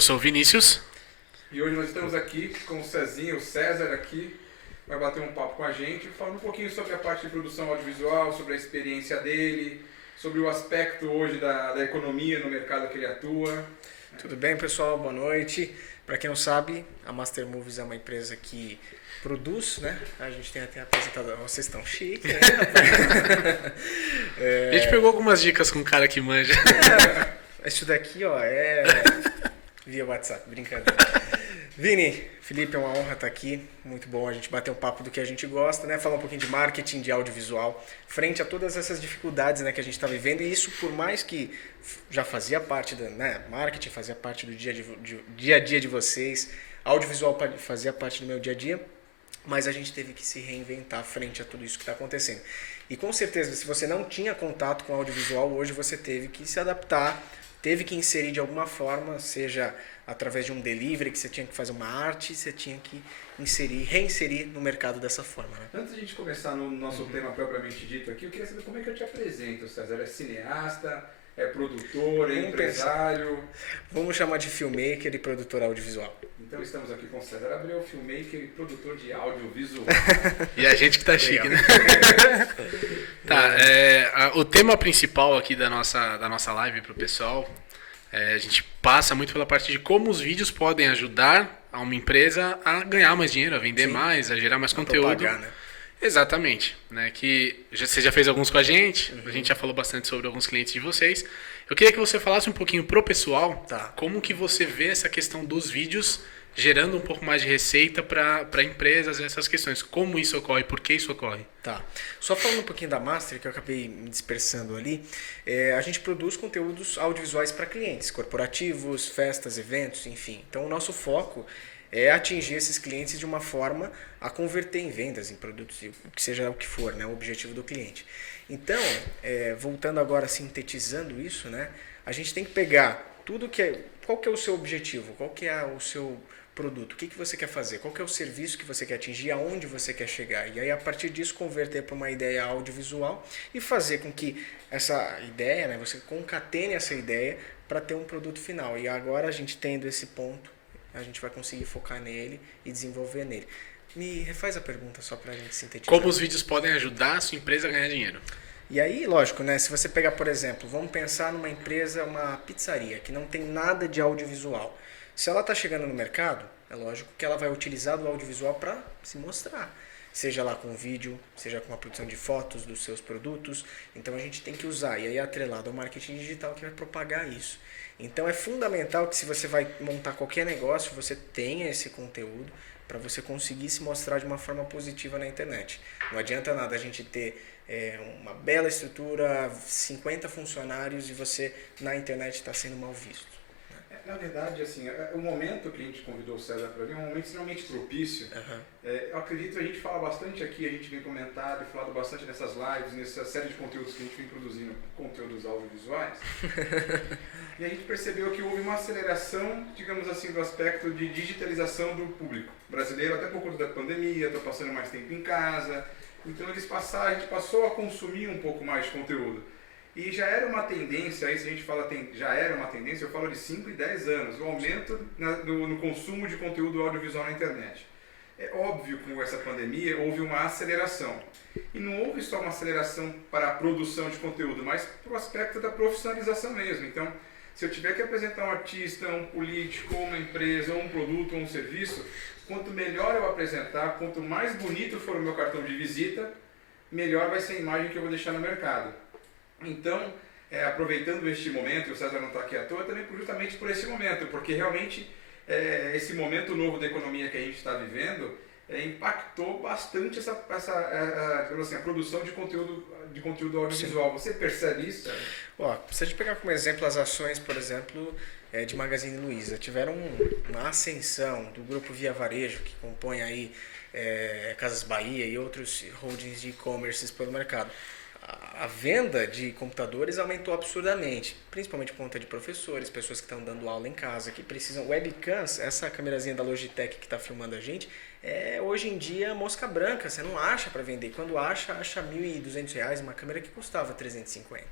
Eu sou o Vinícius. E hoje nós estamos aqui com o Cezinho, o César aqui, vai bater um papo com a gente, falando um pouquinho sobre a parte de produção audiovisual, sobre a experiência dele, sobre o aspecto hoje da economia no mercado que ele atua. Tudo bem, pessoal? Boa noite. Para quem não sabe, a Master Movies é uma empresa que produz, né? A gente tem até apresentador. Vocês estão chiques, né? A gente pegou algumas dicas com um cara que manja. Isso daqui, ó, é via WhatsApp, brincadeira. Vini, Felipe, é uma honra estar aqui. Muito bom a gente bater um papo do que a gente gosta, né? Falar um pouquinho de marketing, de audiovisual, frente a todas essas dificuldades, né, que a gente está vivendo. E isso, por mais que já fazia parte do, né, marketing, fazia parte do dia a dia de vocês, audiovisual fazia parte do meu dia a dia, mas a gente teve que se reinventar frente a tudo isso que está acontecendo. E com certeza, se você não tinha contato com audiovisual, hoje você teve que se adaptar, teve que inserir de alguma forma, seja através de um delivery, que você tinha que fazer uma arte, você tinha que reinserir no mercado dessa forma. Né? Antes de a gente começar no nosso tema propriamente dito aqui, eu queria saber como é que eu te apresento, César. É cineasta, é produtor, é empresário? Vamos chamar de filmmaker e produtor audiovisual. Então estamos aqui com o César Abreu, filmmaker e produtor de audiovisual. E a gente que tá chique, né? Tá, o tema principal aqui da nossa live pro pessoal, a gente passa muito pela parte de como os vídeos podem ajudar a uma empresa a ganhar mais dinheiro, a vender mais, a gerar mais conteúdo. Propagar, né? Exatamente, né? Que você já fez alguns com a gente já falou bastante sobre alguns clientes de vocês. Eu queria que você falasse um pouquinho pro pessoal, como que você vê essa questão dos vídeos gerando um pouco mais de receita para empresas, essas questões. Como isso ocorre, por que isso ocorre? Tá. Só falando um pouquinho da Master, que eu acabei me dispersando ali, a gente produz conteúdos audiovisuais para clientes, corporativos, festas, eventos, enfim. Então o nosso foco é atingir esses clientes de uma forma a converter em vendas, em produtos, que seja o que for, né, o objetivo do cliente. Então, voltando agora, sintetizando isso, né, a gente tem que pegar tudo qual que é o seu objetivo, qual que é o seu produto, o que você quer fazer, qual que é o serviço que você quer atingir, aonde você quer chegar. E aí, a partir disso, converter para uma ideia audiovisual e fazer com que essa ideia, né, você concatene essa ideia para ter um produto final. E agora, a gente tendo esse ponto, a gente vai conseguir focar nele e desenvolver nele. Me refaz a pergunta só para a gente sintetizar. Como os vídeos podem ajudar a sua empresa a ganhar dinheiro? E aí, lógico, né? Se você pegar, por exemplo, vamos pensar numa empresa, uma pizzaria, que não tem nada de audiovisual. Se ela está chegando no mercado, é lógico que ela vai utilizar do audiovisual para se mostrar. Seja lá com vídeo, seja com a produção de fotos dos seus produtos. Então a gente tem que usar. E aí, atrelado ao marketing digital, que vai propagar isso. Então é fundamental que, se você vai montar qualquer negócio, você tenha esse conteúdo para você conseguir se mostrar de uma forma positiva na internet. Não adianta nada a gente ter uma bela estrutura, 50 funcionários e você na internet está sendo mal visto. Na verdade, assim, o momento que a gente convidou o César para vir é um momento extremamente propício. Eu acredito, a gente fala bastante aqui, a gente vem comentado e falado bastante nessas lives, nessa série de conteúdos que a gente vem produzindo, conteúdos audiovisuais. E a gente percebeu que houve uma aceleração, digamos assim, do aspecto de digitalização do público brasileiro, até por conta da pandemia, está passando mais tempo em casa. Então a gente passou a consumir um pouco mais de conteúdo. E já era uma tendência, aí se a gente fala já era uma tendência, eu falo de 5 e 10 anos, o aumento no consumo de conteúdo audiovisual na internet. É óbvio que com essa pandemia houve uma aceleração. E não houve só uma aceleração para a produção de conteúdo, mas para o aspecto da profissionalização mesmo. Então, se eu tiver que apresentar um artista, um político, uma empresa, um produto, um serviço, quanto melhor eu apresentar, quanto mais bonito for o meu cartão de visita, melhor vai ser a imagem que eu vou deixar no mercado. Então, aproveitando este momento, e o César não está aqui à toa, também justamente por esse momento, porque realmente esse momento novo da economia que a gente está vivendo impactou bastante a produção de conteúdo audiovisual. Sim. Você percebe isso, César? Se a gente pegar como exemplo as ações, por exemplo, de Magazine Luiza, tiveram uma ascensão do grupo Via Varejo, que compõe aí Casas Bahia e outros holdings de e-commerce pelo mercado. A venda de computadores aumentou absurdamente, principalmente por conta de professores, pessoas que estão dando aula em casa, que precisam webcams. Essa câmerazinha da Logitech que está filmando a gente hoje em dia mosca branca, você não acha para vender. Quando acha R$ 1.200, uma câmera que custava 350.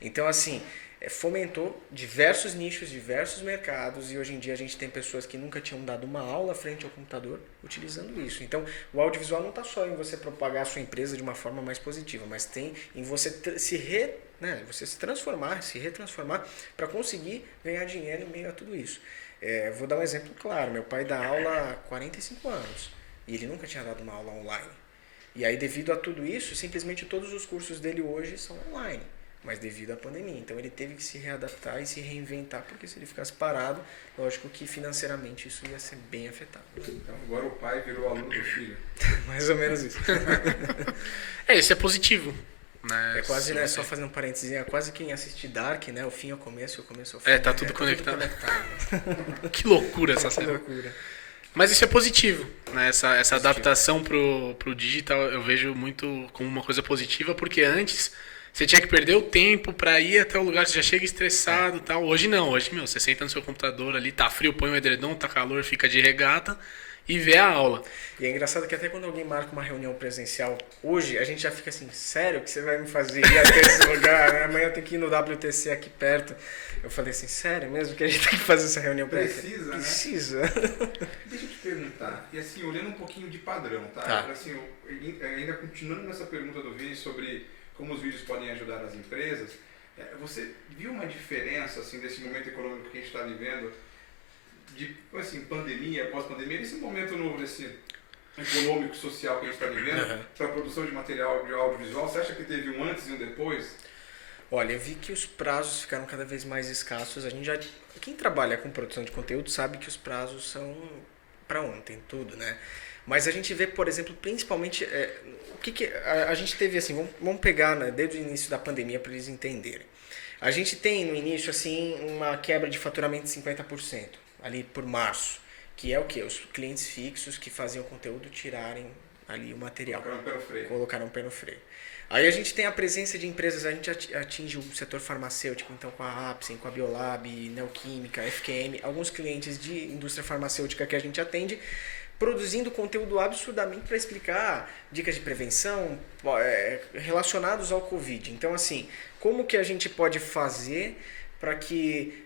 Então, assim, fomentou diversos nichos, diversos mercados, e hoje em dia a gente tem pessoas que nunca tinham dado uma aula frente ao computador utilizando isso. Então, o audiovisual não está só em você propagar a sua empresa de uma forma mais positiva, mas tem em você você se transformar, se retransformar para conseguir ganhar dinheiro em meio a tudo isso. Vou dar um exemplo claro. Meu pai dá aula há 45 anos e ele nunca tinha dado uma aula online. E aí, devido a tudo isso, simplesmente todos os cursos dele hoje são online, mas devido à pandemia. Então, ele teve que se readaptar e se reinventar, porque se ele ficasse parado, lógico que financeiramente isso ia ser bem afetado. Então, agora o pai virou aluno do filho. Mais ou menos isso. Isso é positivo. Né? É quase, né, só fazendo um parênteses, é quase quem assiste Dark, né? O fim ao começo e o começo ao fim. Tá tudo conectado. Que loucura essa série. Loucura. Mas isso é positivo, né? Essa adaptação pro digital eu vejo muito como uma coisa positiva, porque antes você tinha que perder o tempo para ir até o lugar, você já chega estressado e tal. Hoje não, hoje, você senta no seu computador ali, tá frio, põe o edredom, tá calor, fica de regata e vê a aula. E é engraçado que até quando alguém marca uma reunião presencial, hoje a gente já fica assim, sério que você vai me fazer ir até esse lugar? Né? Amanhã eu tenho que ir no WTC aqui perto. Eu falei assim, sério mesmo que a gente tem que fazer essa reunião presencial? Precisa. Deixa eu te perguntar, e assim, olhando um pouquinho de padrão, tá? Assim, ainda continuando nessa pergunta do Vini sobre como os vídeos podem ajudar as empresas, você viu uma diferença assim, desse momento econômico que a gente está vivendo, de assim, pandemia, pós-pandemia, nesse momento novo, desse econômico, social que a gente está vivendo, para a produção de material de audiovisual? Você acha que teve um antes e um depois? Olha, eu vi que os prazos ficaram cada vez mais escassos. Quem trabalha com produção de conteúdo sabe que os prazos são para ontem, tudo, né? Mas a gente vê, por exemplo, principalmente o que a gente teve assim, vamos pegar, né, desde o início da pandemia para eles entenderem. A gente tem no início assim uma quebra de faturamento de 50% ali por março, que é o quê? Os clientes fixos que faziam conteúdo tirarem ali o material. Colocaram o pé no freio. Aí a gente tem a presença de empresas, a gente atinge o setor farmacêutico, então com a Apsen, com a Biolab, Neoquímica, FQM, alguns clientes de indústria farmacêutica que a gente atende, produzindo conteúdo absurdamente para explicar dicas de prevenção relacionados ao Covid. Então, assim, como que a gente pode fazer para que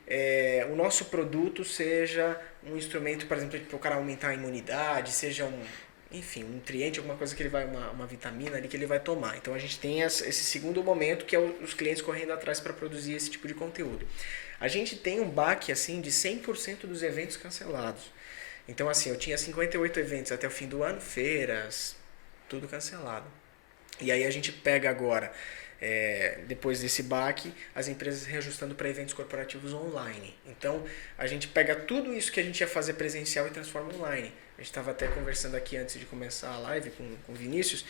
o nosso produto seja um instrumento, por exemplo, para o cara aumentar a imunidade, seja um nutriente, alguma coisa que ele vai, uma vitamina ali que ele vai tomar. Então a gente tem esse segundo momento que é os clientes correndo atrás para produzir esse tipo de conteúdo. A gente tem um baque assim de 100% dos eventos cancelados. Então assim, eu tinha 58 eventos até o fim do ano, feiras, tudo cancelado. E aí a gente pega agora, depois desse baque, as empresas reajustando para eventos corporativos online. Então a gente pega tudo isso que a gente ia fazer presencial e transforma online. A gente estava até conversando aqui antes de começar a live com o Vinícius,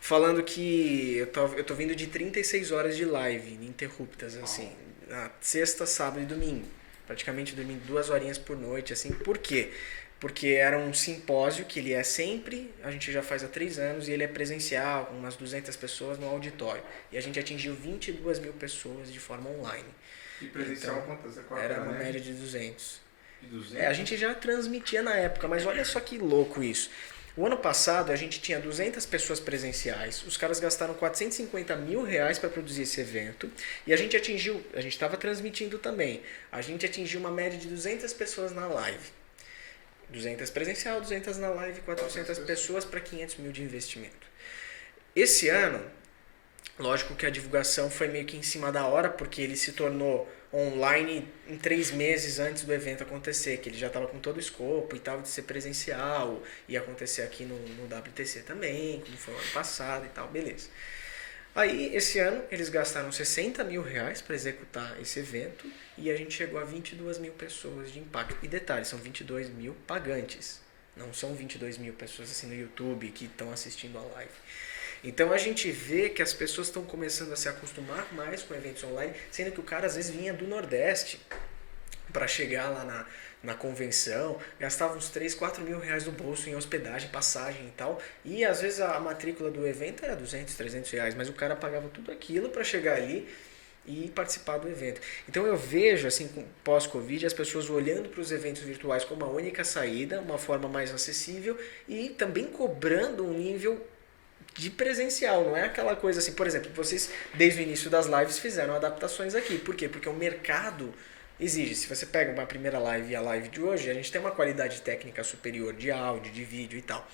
falando que eu tô vindo de 36 horas de live ininterruptas, assim, na sexta, sábado e domingo. Praticamente dormindo 2 horinhas por noite, assim. Por quê? Porque era um simpósio que ele é sempre, a gente já faz há 3 anos, e ele é presencial, com umas 200 pessoas no auditório. E a gente atingiu 22 mil pessoas de forma online. E presencial então, quantas? Era uma média de 200. De 200? A gente já transmitia na época, mas olha só que louco isso. O ano passado a gente tinha 200 pessoas presenciais, os caras gastaram 450 mil reais para produzir esse evento, e a gente estava transmitindo também, a gente atingiu uma média de 200 pessoas na live. 200 presencial, 200 na live, 400 pessoas para 500 mil de investimento. Esse ano, lógico que a divulgação foi meio que em cima da hora, porque ele se tornou online em 3 meses antes do evento acontecer, que ele já estava com todo o escopo e tal de ser presencial, ia acontecer aqui no WTC também, como foi o ano passado e tal, beleza. Aí, esse ano, eles gastaram 60 mil reais para executar esse evento e a gente chegou a 22 mil pessoas de impacto. E detalhe, são 22 mil pagantes, não são 22 mil pessoas assim no YouTube que estão assistindo a live. Então a gente vê que as pessoas estão começando a se acostumar mais com eventos online, sendo que o cara às vezes vinha do Nordeste para chegar lá na convenção, gastava uns 3, 4 mil reais do bolso em hospedagem, passagem e tal, e às vezes a matrícula do evento era 200, 300 reais, mas o cara pagava tudo aquilo para chegar ali e participar do evento. Então eu vejo, assim, pós-Covid, as pessoas olhando para os eventos virtuais como a única saída, uma forma mais acessível e também cobrando um nível de presencial, não é aquela coisa assim, por exemplo, vocês desde o início das lives fizeram adaptações aqui. Por quê? Porque o mercado exige. Se você pega uma primeira live e a live de hoje, a gente tem uma qualidade técnica superior de áudio, de vídeo e tal.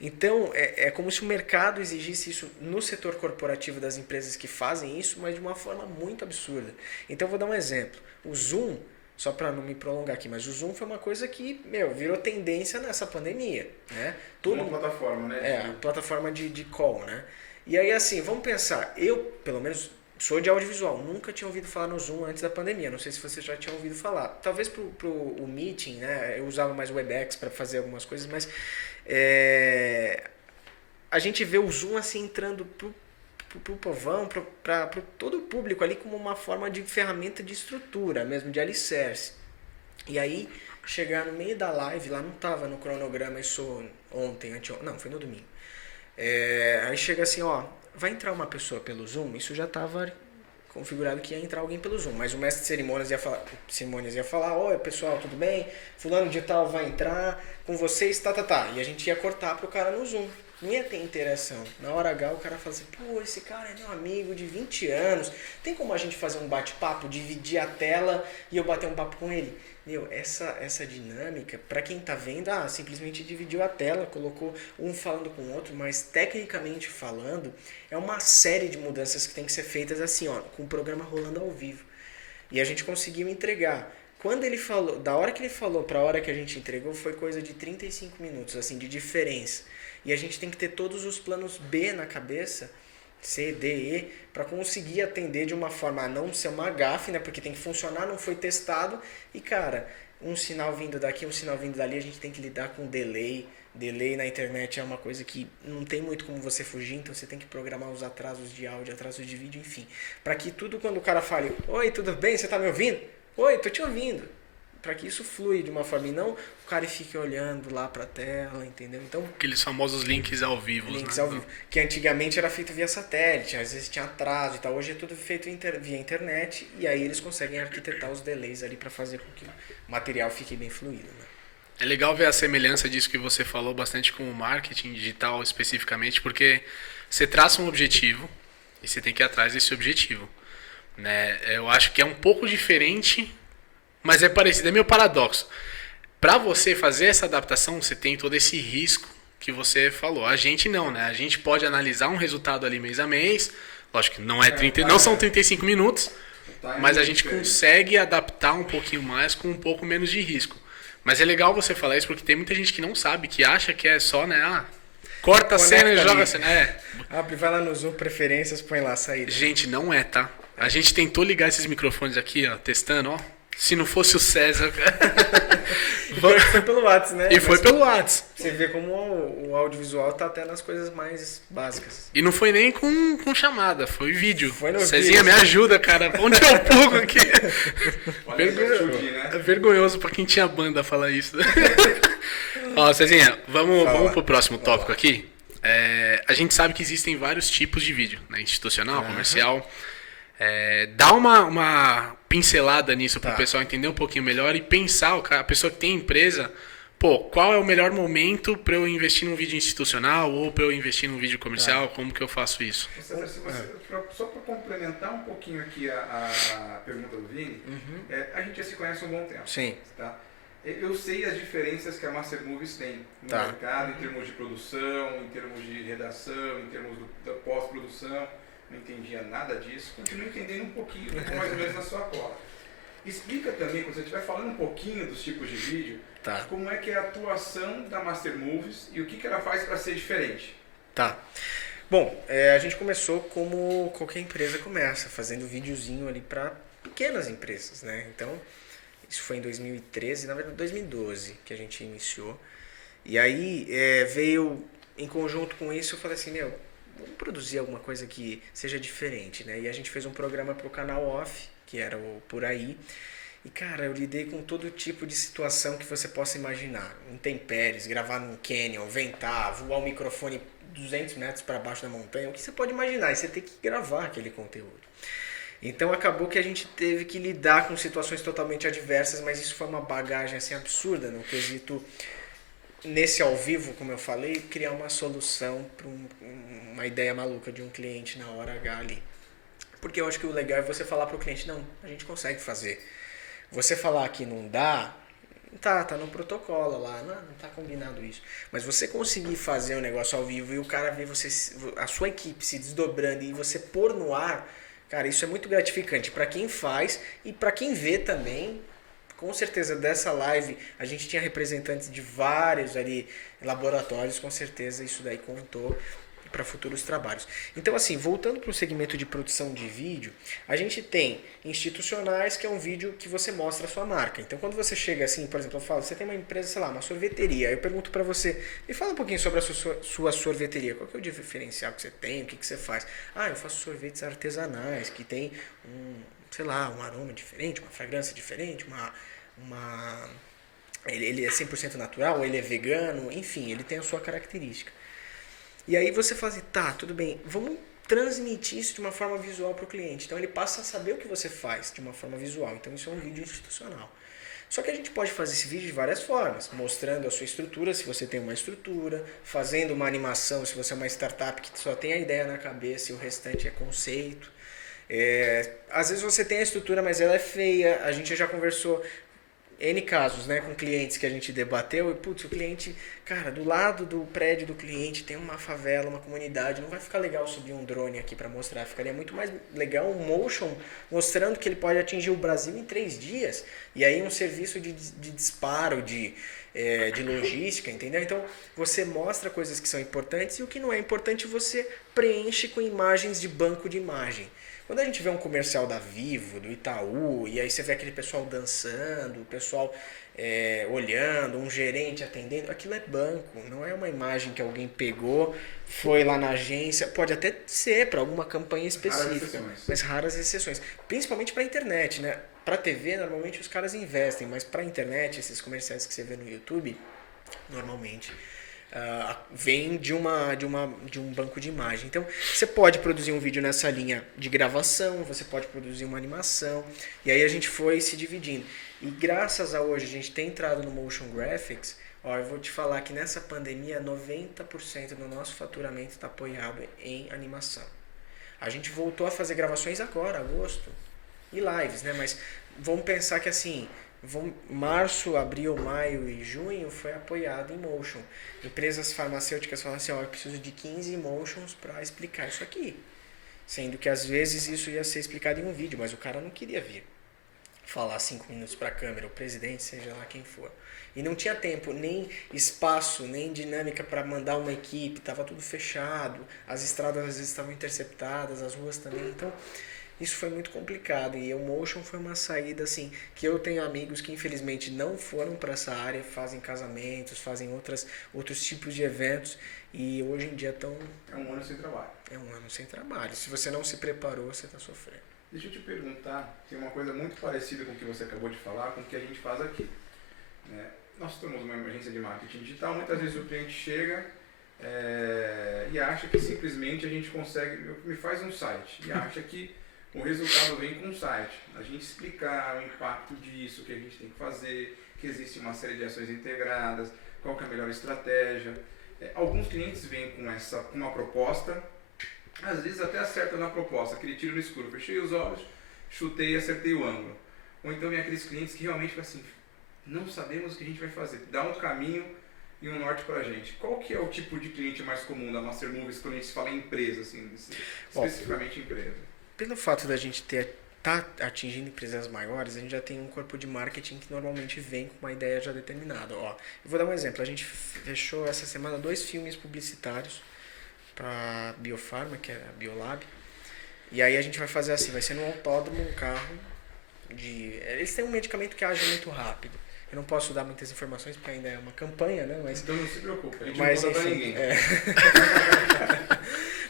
Então, é como se o mercado exigisse isso no setor corporativo das empresas que fazem isso, mas de uma forma muito absurda. Então, eu vou dar um exemplo. O Zoom, só para não me prolongar aqui, mas o Zoom foi uma coisa que, virou tendência nessa pandemia, né? Uma plataforma, né? A plataforma de call, né? E aí, assim, vamos pensar, eu, pelo menos, sou de audiovisual, nunca tinha ouvido falar no Zoom antes da pandemia, não sei se vocês já tinham ouvido falar. Talvez o Meeting, né? Eu usava mais o WebEx para fazer algumas coisas, mas a gente vê o Zoom assim entrando pro povão, para todo o público ali como uma forma de ferramenta de estrutura, mesmo de alicerce. E aí, chegar no meio da live, lá não estava no cronograma, isso não, foi no domingo. Aí chega assim, vai entrar uma pessoa pelo Zoom, isso já estava configurado que ia entrar alguém pelo Zoom, mas o mestre de cerimônias ia falar, oi pessoal, tudo bem? Fulano de tal vai entrar com vocês, tá. E a gente ia cortar pro cara no Zoom. Não ia ter interação. Na hora H o cara fala assim, pô, esse cara é meu amigo de 20 anos, tem como a gente fazer um bate-papo, dividir a tela e eu bater um papo com ele? Essa dinâmica, para quem tá vendo, simplesmente dividiu a tela, colocou um falando com o outro, mas tecnicamente falando, é uma série de mudanças que tem que ser feitas assim, com o programa rolando ao vivo. E a gente conseguiu entregar. Quando ele falou, da hora que ele falou para a hora que a gente entregou, foi coisa de 35 minutos, assim, de diferença. E a gente tem que ter todos os planos B na cabeça, C, D, E, para conseguir atender de uma forma a não ser uma gafe, né? Porque tem que funcionar, não foi testado. E, cara, um sinal vindo daqui, um sinal vindo dali, a gente tem que lidar com delay. Delay na internet é uma coisa que não tem muito como você fugir, então você tem que programar os atrasos de áudio, atrasos de vídeo, enfim. Para que tudo, quando o cara fale, oi, tudo bem, você tá me ouvindo? Oi, tô te ouvindo. Para que isso flui de uma forma e não o cara fique olhando lá para a tela, entendeu? Então, aqueles famosos links ao vivo, links ao vivo, que antigamente era feito via satélite, às vezes tinha atraso e tal, hoje é tudo feito via internet e aí eles conseguem arquitetar os delays ali para fazer com que o material fique bem fluido, né? É legal ver a semelhança disso que você falou bastante com o marketing digital especificamente, porque você traça um objetivo e você tem que ir atrás desse objetivo, né? Eu acho que é um pouco diferente, mas é parecido, é meio paradoxo. Para você fazer essa adaptação, você tem todo esse risco que você falou. A gente não, né? A gente pode analisar um resultado ali mês a mês. Lógico que não são 35 minutos, mas a gente consegue adaptar um pouquinho mais com um pouco menos de risco. Mas é legal você falar isso porque tem muita gente que não sabe, que acha que é só, né? Corta a cena e joga a cena. Abre, vai lá no Zoom, preferências, põe lá, saída. Gente, não é, tá? A gente tentou ligar esses microfones aqui, testando, Se não fosse o César... Foi pelo WhatsApp, né? E foi pelo WhatsApp. Você vê como o audiovisual tá até nas coisas mais básicas. E não foi nem com chamada, foi vídeo. Foi no Cezinha, me ajuda, cara. Onde eu plugo aqui? Né? É vergonhoso pra quem tinha banda falar isso. Cezinha, vamos pro próximo tópico aqui. A gente sabe que existem vários tipos de vídeo, né? Institucional, comercial. Dá uma pincelada nisso para o pessoal entender um pouquinho melhor e pensar, a pessoa que tem empresa, qual é o melhor momento para eu investir num vídeo institucional ou para eu investir num vídeo comercial, como que eu faço isso? Só para complementar um pouquinho aqui a pergunta do Vini, a gente já se conhece há um bom tempo. Sim. Tá? Eu sei as diferenças que a Master Movies tem no mercado, em termos de produção, em termos de redação, em termos da pós-produção. Não entendia nada disso, continuo entendendo um pouquinho, mais ou menos na sua cola. Explica também, quando você estiver falando um pouquinho dos tipos de vídeo, como é que é a atuação da Master Movies e o que ela faz para ser diferente. Tá. Bom, a gente começou como qualquer empresa começa, fazendo videozinho ali para pequenas empresas, né? Então, isso foi em 2013, na verdade 2012 que a gente iniciou. E aí veio, em conjunto com isso, eu falei assim, vamos produzir alguma coisa que seja diferente, né? E a gente fez um programa pro canal Off, que era o Por Aí. E, cara, eu lidei com todo tipo de situação que você possa imaginar. Intempéries, gravar num canyon, ventar, voar o microfone 200 metros para baixo da montanha. O que você pode imaginar? E você tem que gravar aquele conteúdo. Então, acabou que a gente teve que lidar com situações totalmente adversas, mas isso foi uma bagagem, assim, absurda, no quesito... Nesse ao vivo, como eu falei, criar uma solução para uma uma ideia maluca de um cliente na hora H ali. Porque eu acho que o legal é você falar para o cliente, não, a gente consegue fazer. Você falar que não dá, tá no protocolo lá, não tá combinado isso. Mas você conseguir fazer um negócio ao vivo e o cara ver você, a sua equipe se desdobrando e você pôr no ar, cara, isso é muito gratificante para quem faz e para quem vê também. Com certeza dessa live a gente tinha representantes de vários ali laboratórios, com certeza isso daí contou para futuros trabalhos. Então assim, voltando para o segmento de produção de vídeo, a gente tem institucionais, que é um vídeo que você mostra a sua marca. Então quando você chega assim, por exemplo, eu falo, você tem uma empresa, sei lá, uma sorveteria, eu pergunto para você, me fala um pouquinho sobre a sua sorveteria, qual que é o diferencial que você tem, o que você faz? Ah, eu faço sorvetes artesanais, que tem sei lá, um aroma diferente, uma fragrância diferente, ele é 100% natural, ele é vegano, enfim, ele tem a sua característica. E aí você fala assim, tá, tudo bem, vamos transmitir isso de uma forma visual para o cliente. Então ele passa a saber o que você faz de uma forma visual. Então isso é um vídeo institucional. Só que a gente pode fazer esse vídeo de várias formas, mostrando a sua estrutura, se você tem uma estrutura, fazendo uma animação, se você é uma startup que só tem a ideia na cabeça e o restante é conceito. Às vezes você tem a estrutura, mas ela é feia. A gente já conversou N casos, né, com clientes que a gente debateu e, putz, o cliente, cara, do lado do prédio do cliente tem uma favela, uma comunidade, não vai ficar legal subir um drone aqui para mostrar, ficaria muito mais legal um motion mostrando que ele pode atingir o Brasil em 3 dias, e aí um serviço de disparo, de logística, entendeu? Então, você mostra coisas que são importantes e o que não é importante você preenche com imagens de banco de imagem. Quando a gente vê um comercial da Vivo, do Itaú, e aí você vê aquele pessoal dançando, o pessoal olhando, um gerente atendendo, aquilo é banco, não é uma imagem que alguém pegou, foi lá na agência, pode até ser para alguma campanha específica, mas raras exceções. Principalmente para a internet, né? Para TV, normalmente os caras investem, mas para a internet, esses comerciais que você vê no YouTube, normalmente vem de um banco de imagem. Então, você pode produzir um vídeo nessa linha de gravação, você pode produzir uma animação, e aí a gente foi se dividindo. E graças a hoje a gente tem entrado no Motion Graphics, eu vou te falar que nessa pandemia 90% do nosso faturamento está apoiado em animação. A gente voltou a fazer gravações agora, agosto, e lives, né? Mas vamos pensar que assim, março, abril, maio e junho foi apoiado em motion. Empresas farmacêuticas falam assim, eu preciso de 15 motions para explicar isso aqui. Sendo que às vezes isso ia ser explicado em um vídeo, mas o cara não queria vir falar 5 minutos para a câmera, o presidente, seja lá quem for. E não tinha tempo, nem espaço, nem dinâmica para mandar uma equipe, estava tudo fechado, as estradas às vezes estavam interceptadas, as ruas também, então isso foi muito complicado e o Motion foi uma saída assim, que eu tenho amigos que infelizmente não foram para essa área, fazem casamentos, fazem outros tipos de eventos e hoje em dia estão... É um ano sem trabalho. É um ano sem trabalho. Se você não se preparou, você está sofrendo. Deixa eu te perguntar, tem uma coisa muito parecida com o que você acabou de falar, com o que a gente faz aqui. Né? Nós temos uma agência de marketing digital, muitas vezes o cliente chega e acha que simplesmente a gente consegue, me faz um site, e acha que o resultado vem com o site. A gente explicar o impacto disso, o que a gente tem que fazer, que existe uma série de ações integradas, qual que é a melhor estratégia. Alguns clientes vêm com uma proposta, às vezes até acertam na proposta, aquele tiro no escuro. Fechei os olhos, chutei e acertei o ângulo. Ou então vem aqueles clientes que realmente falam assim, não sabemos o que a gente vai fazer, dá um caminho e um norte pra gente. Qual que é o tipo de cliente mais comum da Master Movies quando a gente fala em empresa, assim, especificamente empresa? Pelo fato da gente tá atingindo empresas maiores, a gente já tem um corpo de marketing que normalmente vem com uma ideia já determinada. Eu vou dar um exemplo. A gente fechou essa semana 2 filmes publicitários para Biofarma, que é a Biolab. E aí a gente vai fazer assim, vai ser num autódromo, um carro eles têm um medicamento que age muito rápido. Eu não posso dar muitas informações porque ainda é uma campanha, né? Mas, então não se preocupe, a gente mas, não conta pra enfim, ninguém.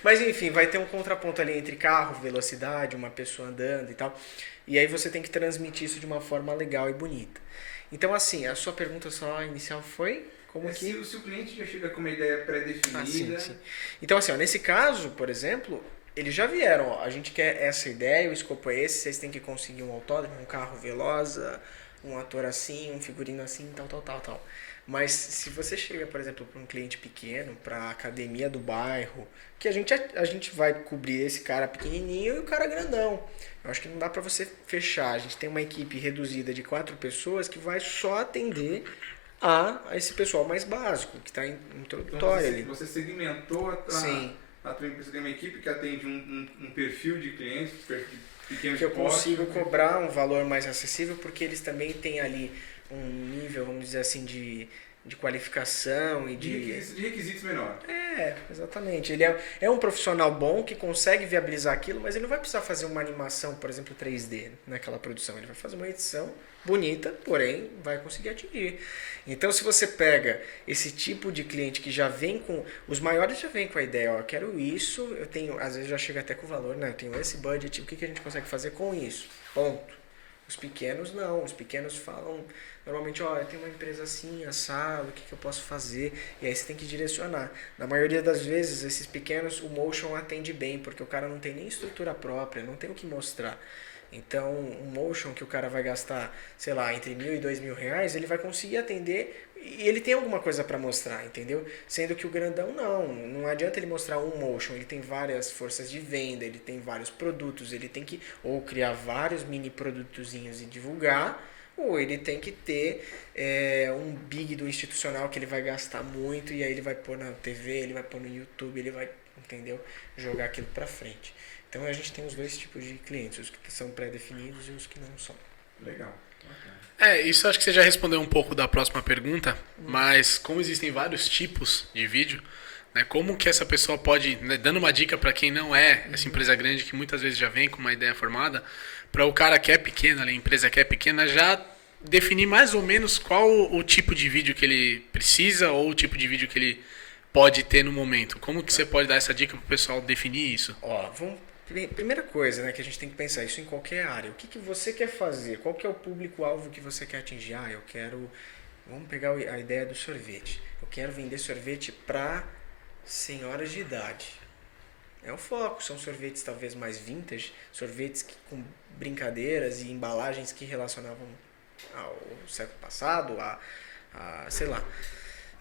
Mas enfim, vai ter um contraponto ali entre carro, velocidade, uma pessoa andando e tal. E aí você tem que transmitir isso de uma forma legal e bonita. Então assim, a sua pergunta só inicial foi... Se o cliente já chega com uma ideia pré-definida... Sim. Então assim, nesse caso, por exemplo, eles já vieram. A gente quer essa ideia, o escopo é esse, vocês têm que conseguir um autódromo, um carro veloz, um ator assim, um figurino assim, tal. Mas se você chega, por exemplo, para um cliente pequeno, para a academia do bairro, que a gente vai cobrir esse cara pequenininho e o cara grandão. Eu acho que não dá para você fechar. A gente tem uma equipe reduzida de 4 pessoas que vai só atender a esse pessoal mais básico, que está introdutório ali. Você segmentou Sim. a tua empresa, tem uma equipe que atende um perfil de clientes, pequenos que eu consigo postos, cobrar um valor mais acessível, porque eles também têm ali um nível, vamos dizer assim, de qualificação e de requisitos menores. Exatamente. Ele é um profissional bom que consegue viabilizar aquilo, mas ele não vai precisar fazer uma animação, por exemplo, 3D naquela produção. Ele vai fazer uma edição bonita, porém vai conseguir atingir. Então, se você pega esse tipo de cliente que já vem com... Os maiores já vêm com a ideia, ó, eu quero isso, eu tenho... Às vezes já chega até com o valor, né? Eu tenho esse budget, o que a gente consegue fazer com isso? Ponto. Os pequenos não. Os pequenos falam... Normalmente, ó, eu tenho uma empresa assim, assado, o que eu posso fazer? E aí você tem que direcionar. Na maioria das vezes, esses pequenos, o Motion atende bem, porque o cara não tem nem estrutura própria, não tem o que mostrar. Então, um Motion que o cara vai gastar, sei lá, entre R$1.000 e R$2.000, ele vai conseguir atender e ele tem alguma coisa para mostrar, entendeu? Sendo que o grandão não adianta ele mostrar um Motion, ele tem várias forças de venda, ele tem vários produtos, ele tem que ou criar vários mini produtozinhos e divulgar, ou ele tem que ter um big do institucional que ele vai gastar muito e aí ele vai pôr na TV, ele vai pôr no YouTube, ele vai, entendeu? Jogar aquilo para frente. Então a gente tem os dois tipos de clientes, os que são pré-definidos e os que não são. Legal. Isso acho que você já respondeu um pouco da próxima pergunta, mas como existem vários tipos de vídeo, né, como que essa pessoa pode, né, dando uma dica para quem não é essa empresa grande, que muitas vezes já vem com uma ideia formada, para o cara que é pequeno, a empresa que é pequena, já definir mais ou menos qual o tipo de vídeo que ele precisa ou o tipo de vídeo que ele pode ter no momento. Como que você pode dar essa dica para o pessoal definir isso? Primeira coisa, né, que a gente tem que pensar, isso em qualquer área. O que você quer fazer? Qual que é o público-alvo que você quer atingir? Eu quero... Vamos pegar a ideia do sorvete. Eu quero vender sorvete para senhoras de idade. É o foco. São sorvetes talvez mais vintage, sorvetes com brincadeiras e embalagens que relacionavam ao século passado, sei lá.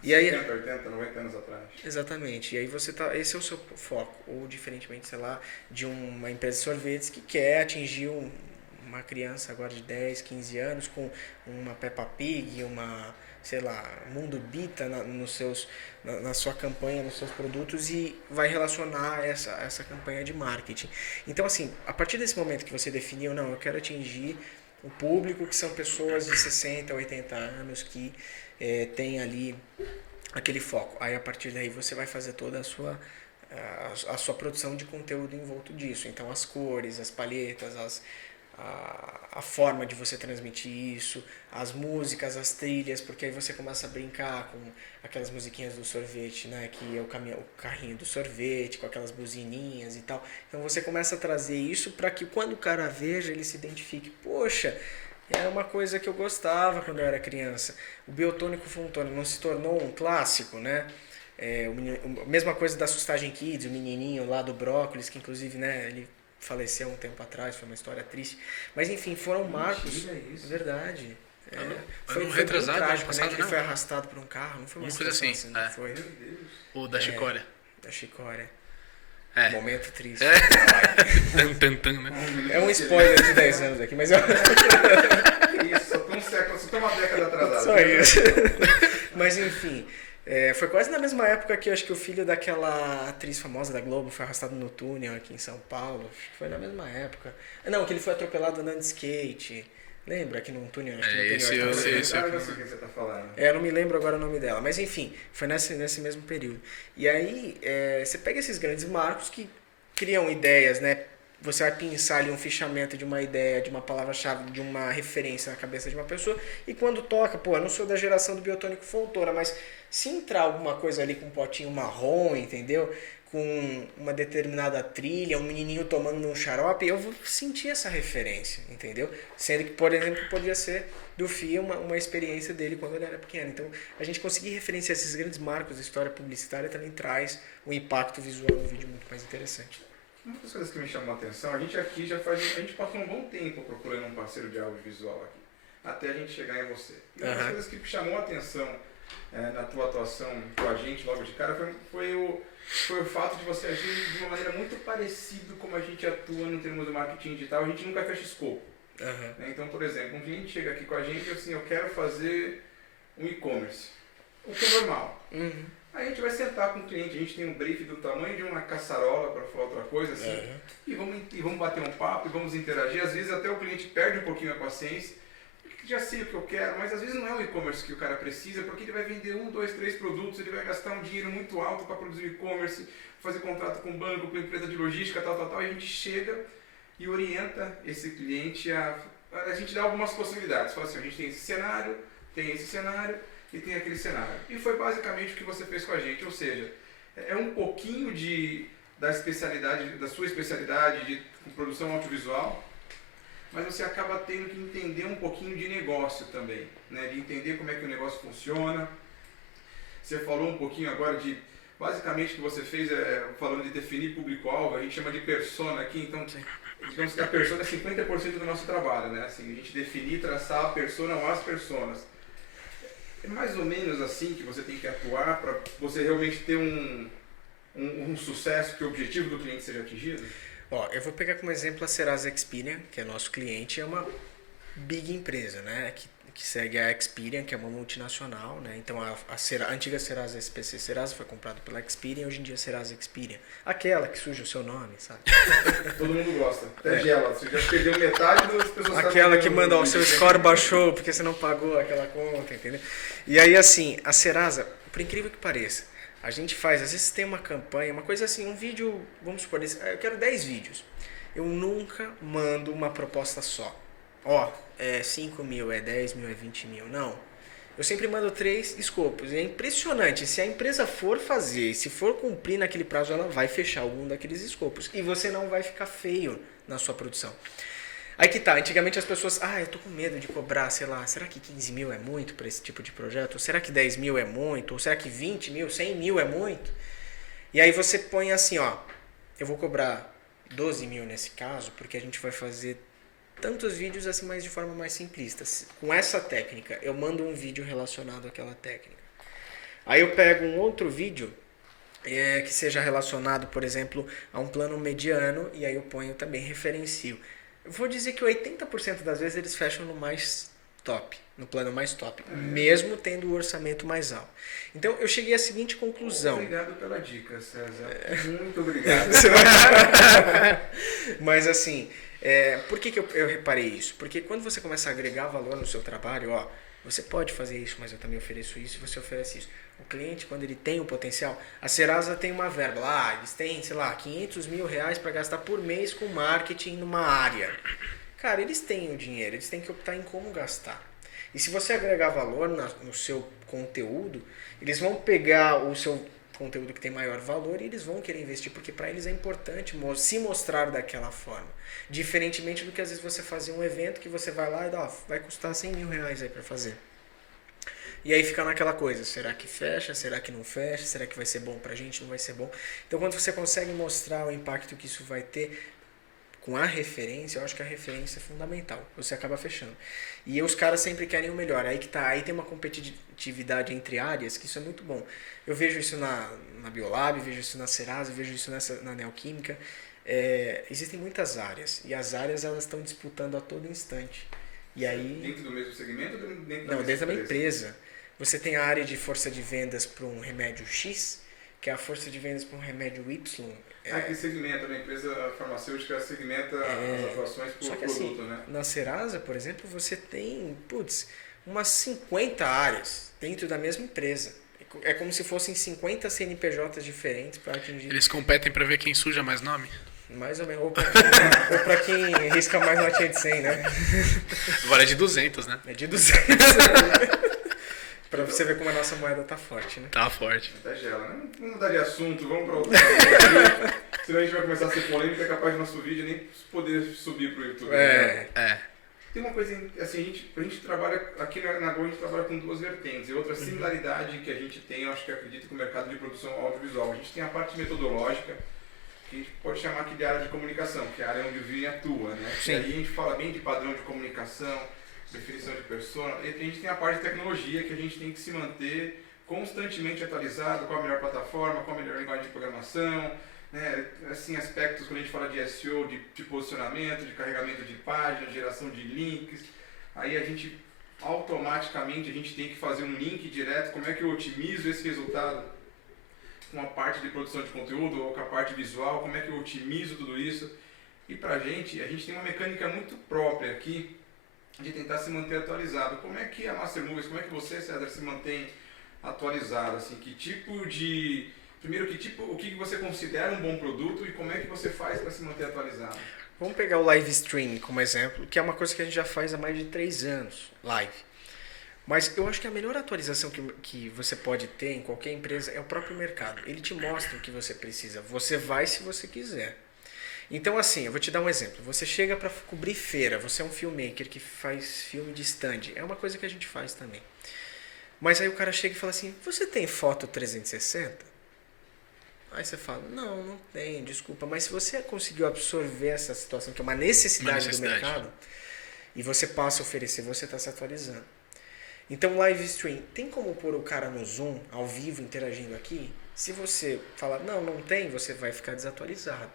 E aí, 70, 80, 90 anos atrás. Exatamente. E aí esse é o seu foco. Ou diferentemente, sei lá, de uma empresa de sorvetes que quer atingir uma criança agora de 10, 15 anos com uma Peppa Pig, uma, sei lá, Mundo Bita na sua campanha, nos seus produtos e vai relacionar essa campanha de marketing. Então, assim, a partir desse momento que você definiu, não, eu quero atingir o público que são pessoas de 60, 80 anos que tem ali aquele foco. Aí a partir daí você vai fazer toda a sua produção de conteúdo em volta disso. Então as cores, as palhetas, a forma de você transmitir isso, as músicas, as trilhas, porque aí você começa a brincar com aquelas musiquinhas do sorvete, né, que é o carrinho do sorvete, com aquelas buzininhas e tal. Então você começa a trazer isso para que quando o cara veja, ele se identifique. Poxa, era uma coisa que eu gostava quando eu era criança. O Biotônico Fontoura não se tornou um clássico, né? A mesma coisa da Sustagem Kids, o menininho lá do brócolis, que inclusive, né, ele faleceu um tempo atrás, foi uma história triste. Mas enfim, foram marcos. É isso. Verdade. Foi retrasado, trágico, passado, né? Que ele foi arrastado por um carro, não foi uma coisa assim. Foi. O da Chicória. Da Chicória. Momento triste. Né? É um spoiler de 10 anos aqui, mas eu... Isso, só tem uma década atrasada. Só isso. Mas enfim, foi quase na mesma época que eu acho que o filho daquela atriz famosa da Globo foi arrastado no túnel aqui em São Paulo. Acho que foi na mesma época. Não, que ele foi atropelado andando de skate. Lembra que num túnel? Acho que eu sei o que você tá falando. Eu não me lembro agora o nome dela. Mas enfim, foi nesse mesmo período. E aí, você pega esses grandes marcos que criam ideias, né? Você vai pensar ali um fichamento de uma ideia, de uma palavra-chave, de uma referência na cabeça de uma pessoa. E quando toca, eu não sou da geração do Biotônico Fontoura, mas se entrar alguma coisa ali com um potinho marrom, entendeu? Com uma determinada trilha, um menininho tomando um xarope, eu vou sentir essa referência, entendeu? Sendo que, por exemplo, poderia ser do Fih uma experiência dele quando ele era pequeno. Então, a gente conseguir referenciar esses grandes marcos da história publicitária também traz um impacto visual no vídeo muito mais interessante. Uma das coisas que me chamou a atenção, a gente aqui a gente passou um bom tempo procurando um parceiro de audiovisual aqui, até a gente chegar em você. E uma das coisas que chamou a atenção na tua atuação com a gente logo de cara foi o fato de você agir de uma maneira muito parecida como a gente atua no termo do marketing digital. A gente nunca fecha escopo. Né? Então, por exemplo, um cliente chega aqui com a gente e assim, eu quero fazer um e-commerce. O que é normal. Aí a gente vai sentar com o cliente, a gente tem um brief do tamanho de uma caçarola, para falar outra coisa, assim, e vamos bater um papo, e vamos interagir. Às vezes até o cliente perde um pouquinho a paciência, porque já sei o que eu quero, mas às vezes não é o e-commerce que o cara precisa, porque ele vai vender 1, 2, 3 produtos, ele vai gastar um dinheiro muito alto para produzir e-commerce, fazer contrato com banco, com empresa de logística, tal, e a gente chega e orienta esse cliente a gente dá algumas possibilidades. Fala assim, a gente tem esse cenário e tem aquele cenário. E foi basicamente o que você fez com a gente, ou seja, é um pouquinho da sua especialidade de produção audiovisual, mas você acaba tendo que entender um pouquinho de negócio também, né? De entender como é que o negócio funciona. Você falou um pouquinho agora de, basicamente o que você fez, falando de definir público-alvo, a gente chama de persona aqui, então digamos que a persona é 50% do nosso trabalho, né? Assim, a gente definir, traçar a persona ou as personas. É mais ou menos assim que você tem que atuar para você realmente ter um sucesso, que o objetivo do cliente seja atingido? Ó, eu vou pegar como exemplo a Serasa Experian, que é nosso cliente, é uma big empresa, né? Que segue a Experian, que é uma multinacional, né? Então a antiga Serasa SPC Serasa foi comprada pela Experian, hoje em dia é Serasa Experian. Aquela que suja o seu nome, sabe? Todo mundo gosta. Até gela. Você já perdeu metade das pessoas. Aquela que manda, o seu score baixou porque você não pagou aquela conta, entendeu? E aí assim, a Serasa, por incrível que pareça, a gente faz, às vezes tem uma campanha, uma coisa assim, um vídeo, vamos supor, eu quero 10 vídeos. Eu nunca mando uma proposta só. Ó, é 5 mil, é 10 mil, é 20 mil. Não. Eu sempre mando 3 escopos. E é impressionante. Se a empresa for fazer, se for cumprir naquele prazo, ela vai fechar algum daqueles escopos. E você não vai ficar feio na sua produção. Aí que tá. Antigamente as pessoas... eu tô com medo de cobrar, sei lá, será que 15 mil é muito para esse tipo de projeto? Ou será que 10 mil é muito? Ou será que 20 mil, 100 mil é muito? E aí você põe assim, ó. Eu vou cobrar 12 mil nesse caso, porque a gente vai fazer tantos vídeos assim, mas de forma mais simplista. Com essa técnica, eu mando um vídeo relacionado àquela técnica. Aí eu pego um outro vídeo que seja relacionado, por exemplo, a um plano mediano, e aí eu ponho também, referencio. Eu vou dizer que 80% das vezes eles fecham no mais top, no plano mais top, mesmo tendo o orçamento mais alto. Então eu cheguei à seguinte conclusão. Obrigado pela dica, César. Muito obrigado. Mas assim... por que eu reparei isso? Porque quando você começa a agregar valor no seu trabalho, ó, você pode fazer isso, mas eu também ofereço isso, e você oferece isso. O cliente, quando ele tem o potencial, a Serasa tem uma verba lá, eles têm, sei lá, 500 mil reais para gastar por mês com marketing numa área. Cara, eles têm o dinheiro, eles têm que optar em como gastar. E se você agregar valor no seu conteúdo, eles vão pegar o seu conteúdo que tem maior valor e eles vão querer investir, porque para eles é importante se mostrar daquela forma. Diferentemente do que às vezes você fazer um evento que você vai lá e vai custar 100 mil reais aí para fazer. E aí fica naquela coisa, será que fecha, será que não fecha, será que vai ser bom pra gente, não vai ser bom? Então quando você consegue mostrar o impacto que isso vai ter com a referência, eu acho que a referência é fundamental, você acaba fechando. E os caras sempre querem o melhor, aí que tá, aí tem uma competitividade entre áreas, que isso é muito bom. Eu vejo isso na Biolab, vejo isso na Serasa, vejo isso na Neoquímica. Existem muitas áreas, e as áreas elas estão disputando a todo instante. E aí, dentro do mesmo segmento ou dentro não, dentro da mesma empresa. Você tem a área de força de vendas para um remédio X, que é a força de vendas para um remédio Y. Que segmenta, a empresa farmacêutica segmenta as atuações por produto, assim, né? Na Serasa, por exemplo, você tem, umas 50 áreas dentro da mesma empresa. É como se fossem 50 CNPJs diferentes para atingir. Eles competem para ver quem suja mais nome? Mais ou menos. Ou para quem risca mais notinha de 100, né? Agora é de 200, né? É de 200. Pra você ver como a nossa moeda tá forte, né? Tá forte. Até gela, né? Vamos mudar de assunto, vamos para outro assunto. Senão a gente vai começar a ser polêmico, é capaz do nosso vídeo nem poder subir pro YouTube. Tem uma coisa, assim, a gente trabalha, aqui na Go a gente trabalha com duas vertentes. E outra similaridade que a gente tem, eu acho que acredito que o mercado de produção audiovisual. A gente tem a parte metodológica, que a gente pode chamar aqui de área de comunicação, que é a área onde o Vini atua, né? Sim. E aí a gente fala bem de padrão de comunicação, definição de persona. E a gente tem a parte de tecnologia que a gente tem que se manter constantemente atualizado, qual a melhor plataforma, qual a melhor linguagem de programação, né? Assim, aspectos quando a gente fala de SEO, de posicionamento, de carregamento de páginas, geração de links. Aí a gente automaticamente a gente tem que fazer um link direto, como é que eu otimizo esse resultado com a parte de produção de conteúdo ou com a parte visual, como é que eu otimizo tudo isso. E pra gente, a gente tem uma mecânica muito própria aqui de tentar se manter atualizado. Como é que a Master Movies, como é que você, César, se mantém atualizado? Assim, que tipo de... Primeiro, o que você considera um bom produto e como é que você faz para se manter atualizado? Vamos pegar o live stream como exemplo, que é uma coisa que a gente já faz há mais de 3 anos, live. Mas eu acho que a melhor atualização que você pode ter em qualquer empresa é o próprio mercado. Ele te mostra o que você precisa. Você vai se você quiser. Então, assim, eu vou te dar um exemplo. Você chega para cobrir feira, você é um filmmaker que faz filme de stand. É uma coisa que a gente faz também. Mas aí o cara chega e fala assim, você tem foto 360? Aí você fala, não tem, desculpa. Mas se você conseguiu absorver essa situação, que é uma necessidade do mercado, e você passa a oferecer, você está se atualizando. Então, live stream, tem como pôr o cara no Zoom, ao vivo, interagindo aqui? Se você falar, não tem, você vai ficar desatualizado.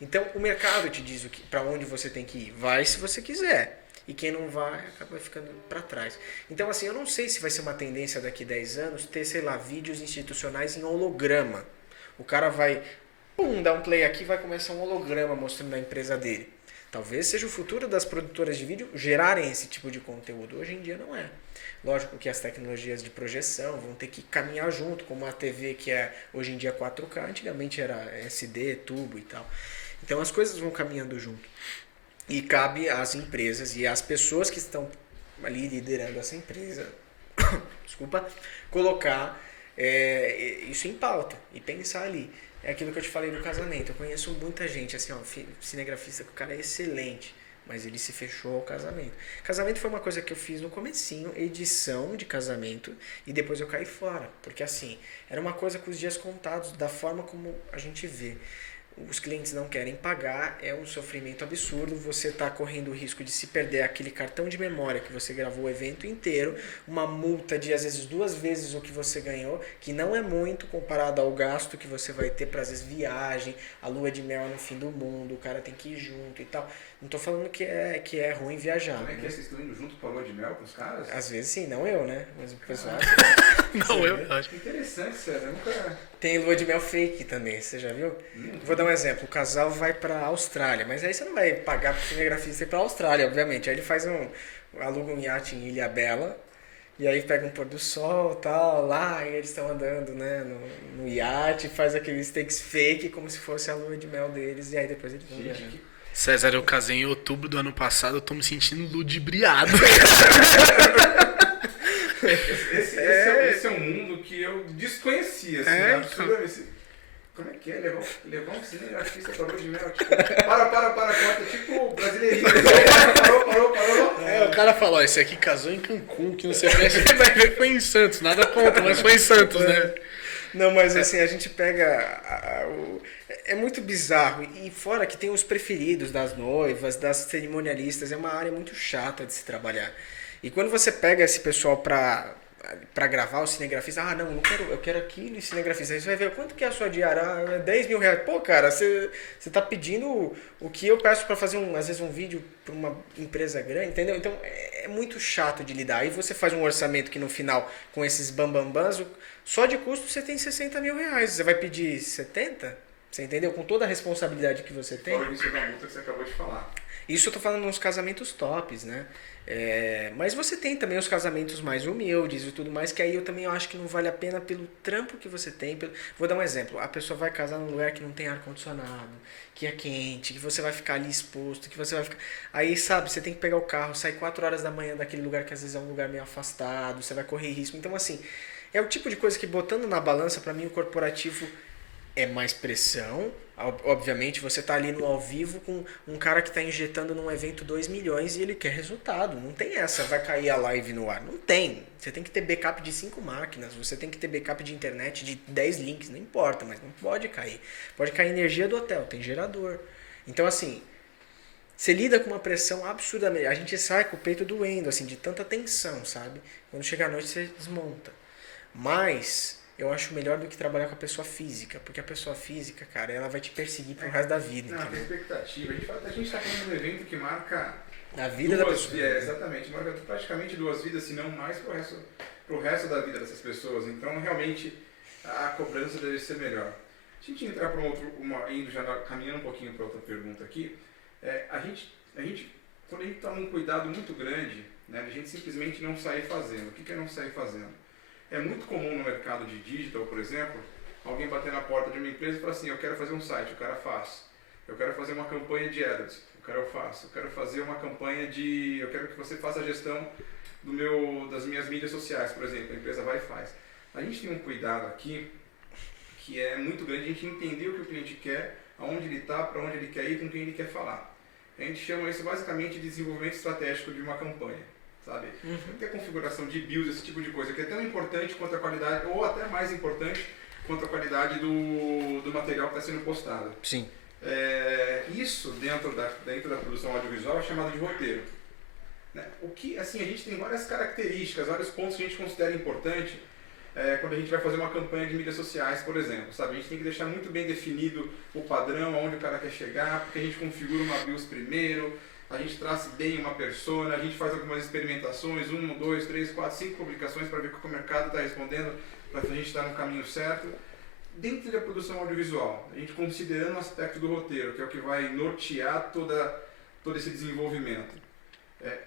Então, o mercado te diz para onde você tem que ir. Vai se você quiser. E quem não vai, acaba ficando para trás. Então, assim, eu não sei se vai ser uma tendência daqui a 10 anos ter, sei lá, vídeos institucionais em holograma. O cara vai, dar um play aqui e vai começar um holograma mostrando a empresa dele. Talvez seja o futuro das produtoras de vídeo gerarem esse tipo de conteúdo. Hoje em dia não é. Lógico que as tecnologias de projeção vão ter que caminhar junto, como a TV que é hoje em dia 4K, antigamente era SD, tubo e tal. Então as coisas vão caminhando junto. E cabe às empresas e às pessoas que estão ali liderando essa empresa, desculpa, colocar isso em pauta e pensar ali. É aquilo que eu te falei do casamento. Eu conheço muita gente, assim, cinegrafista, que o cara é excelente, mas ele se fechou ao casamento. Casamento foi uma coisa que eu fiz no comecinho, edição de casamento, e depois eu caí fora. Porque assim, era uma coisa com os dias contados, da forma como a gente vê. Os clientes não querem pagar, é um sofrimento absurdo, você está correndo o risco de se perder aquele cartão de memória que você gravou o evento inteiro, uma multa de às vezes 2 vezes o que você ganhou, que não é muito comparado ao gasto que você vai ter para às vezes viagem, a lua de mel no fim do mundo, o cara tem que ir junto e tal. Não estou falando que é ruim viajar. Como é que vocês estão indo junto para a lua de mel com os caras? Às vezes sim, não eu, né? Mas o pessoal... Não, eu acho. Interessante, César. Nunca... Tem lua de mel fake também, você já viu? Vou dar um exemplo. O casal vai para a Austrália, mas aí você não vai pagar para o cinegrafista ir para a Austrália, obviamente. Aí ele faz aluga um iate em Ilha Bela, e aí pega um pôr do sol tal, lá, e eles estão andando, né, no iate, faz aqueles takes fake como se fosse a lua de mel deles, e aí depois eles vão viajando. César, eu casei em outubro do ano passado, eu tô me sentindo ludibriado. Esse é um mundo que eu desconhecia, assim, como é que é levar um cinegrafista pra lua de mel? Tipo, corta, tipo brasileirinho. Parou. O cara falou, esse aqui casou em Cancún, que não sei o que, você vai ver que foi em Santos, nada contra, mas foi em Santos, né? Não, mas assim, a gente pega... É muito bizarro. E fora que tem os preferidos das noivas, das cerimonialistas, é uma área muito chata de se trabalhar. E quando você pega esse pessoal pra gravar, o cinegrafista, eu quero aquilo, cinegrafista. Aí você vai ver quanto que é a sua diária, é 10 mil reais. Pô, cara, você tá pedindo o que eu peço pra fazer, às vezes, um vídeo pra uma empresa grande, entendeu? Então, é muito chato de lidar. Aí você faz um orçamento que no final, com esses bambambãs, só de custo você tem 60 mil reais. Você vai pedir 70? Você entendeu? Com toda a responsabilidade que você tem. Fala isso da multa que você acabou de falar. Isso eu tô falando nos casamentos tops, né? Mas você tem também os casamentos mais humildes e tudo mais, que aí eu também acho que não vale a pena pelo trampo que você tem. Vou dar um exemplo. A pessoa vai casar num lugar que não tem ar-condicionado, que é quente, que você vai ficar ali exposto, que você vai ficar... Aí, sabe, você tem que pegar o carro, sair 4 horas da manhã daquele lugar que às vezes é um lugar meio afastado, você vai correr risco. Então, assim, é o tipo de coisa que, botando na balança, pra mim, o corporativo é mais pressão. Obviamente, você está ali no ao vivo com um cara que está injetando num evento 2 milhões e ele quer resultado. Não tem essa, vai cair a live no ar. Não tem. Você tem que ter backup de 5 máquinas, você tem que ter backup de internet de 10 links, não importa, mas não pode cair. Pode cair energia do hotel, tem gerador. Então, assim, Você lida com uma pressão absurdamente. A gente sai com o peito doendo, assim, de tanta tensão, sabe? Quando chega à noite, você desmonta. Mas eu acho melhor do que trabalhar com a pessoa física. Porque a pessoa física, cara, ela vai te perseguir pro resto da vida. Não, tem expectativa. A gente está falando de um evento que marca a vida da pessoa. Exatamente. Marca praticamente 2 vidas, se não mais pro resto da vida dessas pessoas. Então, realmente, a cobrança deve ser melhor. Se a gente entrar para indo já caminhando um pouquinho para outra pergunta aqui, a gente, quando a gente toma um cuidado muito grande, né, a gente simplesmente não sair fazendo. O que é não sair fazendo? É muito comum no mercado de digital, por exemplo, alguém bater na porta de uma empresa e falar assim, eu quero fazer um site, o cara faz. Eu quero fazer uma campanha de ads, o cara eu faço. Eu quero fazer uma campanha eu quero que você faça a gestão das minhas mídias sociais, por exemplo. A empresa vai e faz. A gente tem um cuidado aqui que é muito grande, a gente entender o que o cliente quer, aonde ele está, para onde ele quer ir, com quem ele quer falar. A gente chama isso basicamente de desenvolvimento estratégico de uma campanha, sabe? Tem a configuração de BIOS, esse tipo de coisa, que é tão importante quanto a qualidade, ou até mais importante quanto a qualidade do material que está sendo postado. Sim. Isso dentro da produção audiovisual é chamado de roteiro. Né? O que, assim, a gente tem várias características, vários pontos que a gente considera importante quando a gente vai fazer uma campanha de mídias sociais, por exemplo, sabe? A gente tem que deixar muito bem definido o padrão, aonde o cara quer chegar, porque a gente configura uma BIOS primeiro, a gente traça bem uma persona, a gente faz algumas experimentações, 1, 2, 3, 4, 5 publicações para ver o que o mercado está respondendo, para a gente estar no caminho certo. Dentro da produção audiovisual, a gente considerando o aspecto do roteiro, que é o que vai nortear todo esse desenvolvimento.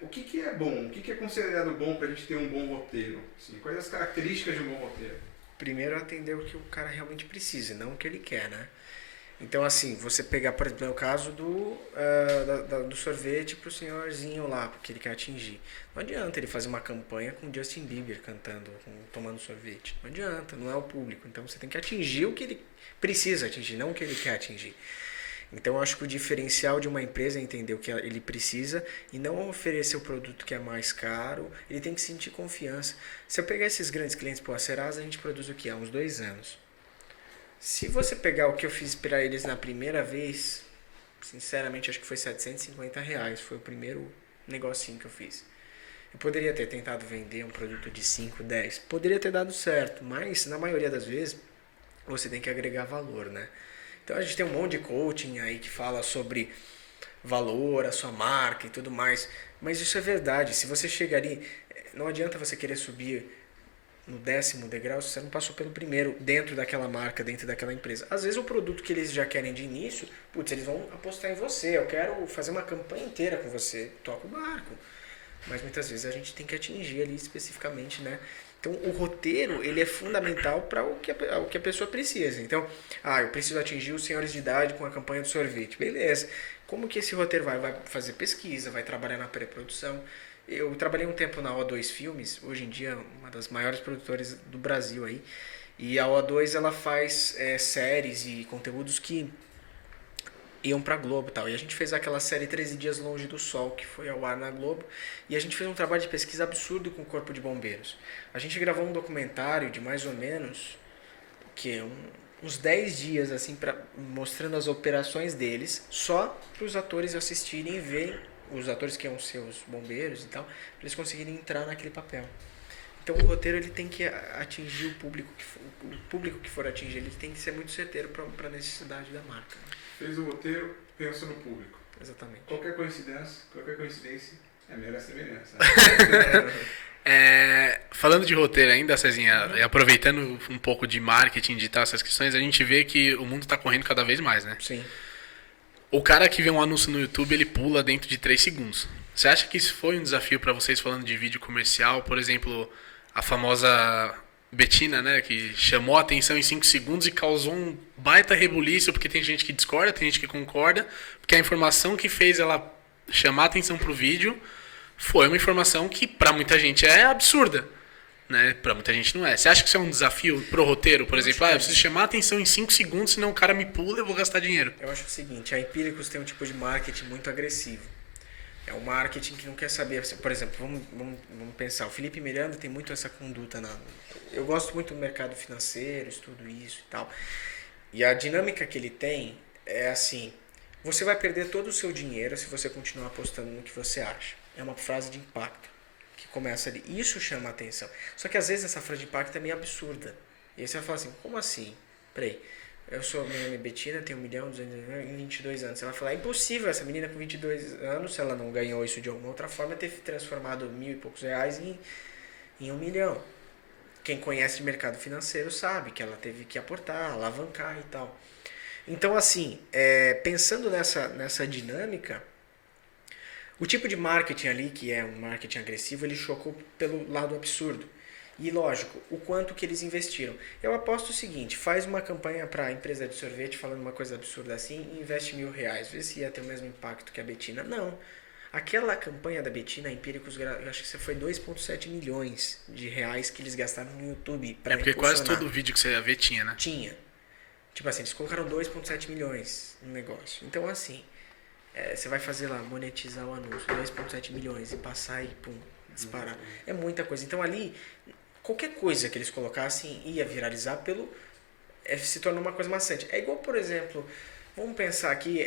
O que é bom? O que é considerado bom para a gente ter um bom roteiro? Assim, quais as características de um bom roteiro? Primeiro, atender o que o cara realmente precisa, não o que ele quer, né? Então, assim, você pegar, por exemplo, o caso do sorvete pro senhorzinho lá, porque ele quer atingir. Não adianta ele fazer uma campanha com Justin Bieber cantando, tomando sorvete. Não adianta, não é o público. Então, você tem que atingir o que ele precisa atingir, não o que ele quer atingir. Então, eu acho que o diferencial de uma empresa é entender o que ele precisa e não oferecer o produto que é mais caro. Ele tem que sentir confiança. Se eu pegar esses grandes clientes, a Serasa, a gente produz o que? Há uns 2 anos. Se você pegar o que eu fiz para eles na primeira vez, sinceramente, acho que foi R$750. Foi o primeiro negocinho que eu fiz. Eu poderia ter tentado vender um produto de 5, 10. Poderia ter dado certo, mas na maioria das vezes você tem que agregar valor, né? Então a gente tem um monte de coaching aí que fala sobre valor, a sua marca e tudo mais. Mas isso é verdade. Se você chega ali, não adianta você querer subir no 10º degrau se você não passou pelo primeiro, dentro daquela marca, dentro daquela empresa. Às vezes o produto que eles já querem de início, eles vão apostar em você. Eu quero fazer uma campanha inteira com você. Toca o barco. Mas muitas vezes a gente tem que atingir ali especificamente, né? Então, o roteiro, ele é fundamental para o que a pessoa precisa. Então, eu preciso atingir os senhores de idade com a campanha do sorvete. Beleza. Como que esse roteiro vai? Vai fazer pesquisa, vai trabalhar na pré-produção. Eu trabalhei um tempo na O2 Filmes, hoje em dia uma das maiores produtoras do Brasil aí. E a O2, ela faz séries e conteúdos que iam pra Globo e tal. E a gente fez aquela série 13 Dias Longe do Sol, que foi ao ar na Globo. E a gente fez um trabalho de pesquisa absurdo com o Corpo de Bombeiros. A gente gravou um documentário de mais ou menos uns 10 dias, assim, mostrando as operações deles, só para os atores assistirem e verem, os atores que iam ser os bombeiros e tal, para eles conseguirem entrar naquele papel. Então o roteiro ele tem que atingir o público que for atingir, ele tem que ser muito certeiro para a necessidade da marca. Fez o roteiro, pensa no público. Exatamente. Qualquer coincidência é mera semelhança. Falando de roteiro ainda, Cezinha, e aproveitando um pouco de marketing, de tal, essas questões, a gente vê que o mundo está correndo cada vez mais, né? Sim. O cara que vê um anúncio no YouTube, ele pula dentro de 3 segundos. Você acha que isso foi um desafio para vocês falando de vídeo comercial? Por exemplo, a famosa Betina, né, que chamou a atenção em 5 segundos e causou um baita rebuliço, porque tem gente que discorda, tem gente que concorda, porque a informação que fez ela chamar a atenção pro vídeo foi uma informação que para muita gente é absurda, né? Para muita gente não é. Você acha que isso é um desafio pro roteiro, por exemplo? Eu preciso chamar a atenção em 5 segundos, senão o cara me pula e eu vou gastar dinheiro. Eu acho o seguinte, a Empíricos tem um tipo de marketing muito agressivo. É um marketing que não quer saber, por exemplo, vamos pensar, o Felipe Miranda tem muito essa conduta eu gosto muito do mercado financeiro, estudo isso e tal. E a dinâmica que ele tem é assim, você vai perder todo o seu dinheiro se você continuar apostando no que você acha. É uma frase de impacto que começa ali. Isso chama a atenção. Só que às vezes essa frase de impacto é meio absurda. E aí você vai falar assim, como assim? Peraí, meu nome é Betina, tenho 1 milhão, 200 em 22 anos. Você vai falar, é impossível essa menina com 22 anos, se ela não ganhou isso de alguma outra forma, ter transformado 1.000 e poucos reais em 1 milhão. Quem conhece de mercado financeiro sabe que ela teve que aportar, alavancar e tal. Então, assim, pensando nessa dinâmica, o tipo de marketing ali, que é um marketing agressivo, ele chocou pelo lado absurdo. E, lógico, o quanto que eles investiram. Eu aposto o seguinte, faz uma campanha para a empresa de sorvete falando uma coisa absurda assim e investe R$1.000. Vê se ia ter o mesmo impacto que a Betina. Não. Aquela campanha da Betina, Empíricos, eu acho que foi 2,7 milhões de reais que eles gastaram no YouTube para porque quase todo vídeo que você ia ver tinha, né? Tinha. Tipo assim, eles colocaram 2,7 milhões no negócio. Então, assim, você vai fazer lá, monetizar o anúncio, 2,7 milhões e passar e pum, disparar. É muita coisa. Então, ali, qualquer coisa que eles colocassem ia viralizar se tornou uma coisa maçante. É igual, por exemplo, vamos pensar aqui,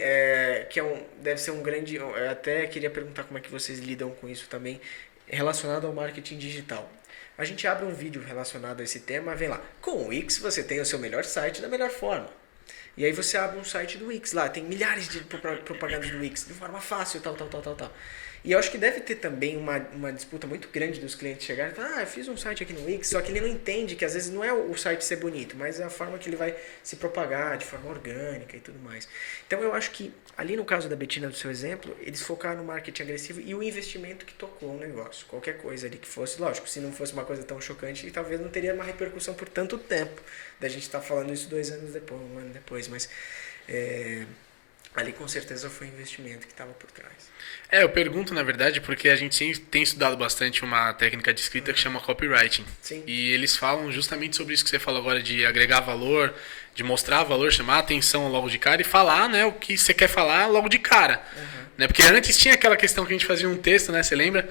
deve ser um grande... Eu até queria perguntar como é que vocês lidam com isso também, relacionado ao marketing digital. A gente abre um vídeo relacionado a esse tema, vem lá. Com o Wix você tem o seu melhor site da melhor forma. E aí você abre um site do Wix lá, tem milhares de propagandas do Wix, de forma fácil, tal. E eu acho que deve ter também uma disputa muito grande dos clientes chegarem e falar, eu fiz um site aqui no Wix, só que ele não entende que às vezes não é o site ser bonito, mas é a forma que ele vai se propagar de forma orgânica e tudo mais. Então eu acho que, ali no caso da Betina, do seu exemplo, eles focaram no marketing agressivo e o investimento que tocou o negócio. Qualquer coisa ali que fosse, lógico, se não fosse uma coisa tão chocante, talvez não teria uma repercussão por tanto tempo, da gente estar falando isso 2 anos depois, 1 ano depois, mas ali com certeza foi o investimento que estava por trás. Eu pergunto, na verdade, porque a gente tem estudado bastante uma técnica de escrita que chama copywriting. Sim. E eles falam justamente sobre isso que você falou agora, de agregar valor, de mostrar valor, chamar a atenção logo de cara e falar, né, o que você quer falar logo de cara. Né? Porque antes tinha aquela questão que a gente fazia um texto, né, você lembra?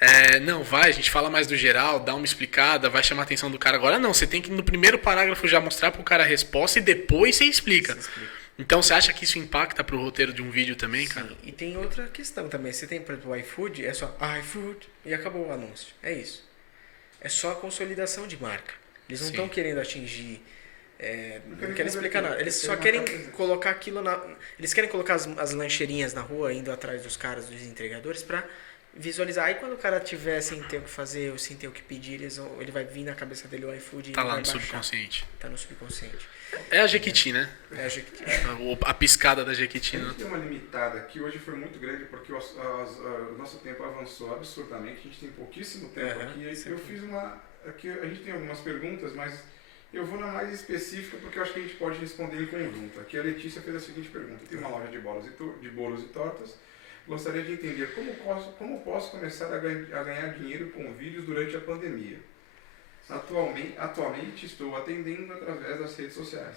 A gente fala mais do geral, dá uma explicada, vai chamar a atenção do cara. Agora não, você tem que no primeiro parágrafo já mostrar pro cara a resposta e depois você explica. Então, você acha que isso impacta pro roteiro de um vídeo também, cara? Sim, e tem outra questão também. Você tem, por exemplo, o iFood, é só iFood e acabou o anúncio. É isso. É só a consolidação de marca. Eles não estão querendo atingir... não querem explicar nada. Eles só querem colocar aquilo na... Eles querem colocar as lancheirinhas na rua, indo atrás dos caras, dos entregadores, pra visualizar. Aí quando o cara tiver sem ter o que fazer ou sem ter o que pedir, ele vai vir na cabeça dele o iFood e tá lá vai no baixar. Subconsciente. Tá no subconsciente. É a Jequiti, né? É a Jequiti. A piscada da Jequiti. A gente tem uma limitada que hoje foi muito grande porque o nosso tempo avançou absurdamente. A gente tem pouquíssimo tempo aqui. Eu fiz aqui a gente tem algumas perguntas, mas eu vou na mais específica porque eu acho que a gente pode responder em conjunto. Aqui a Letícia fez a seguinte pergunta. Tem uma loja de bolos e tortas. Gostaria de entender como posso começar a ganhar dinheiro com vídeos durante a pandemia. Atualmente estou atendendo através das redes sociais.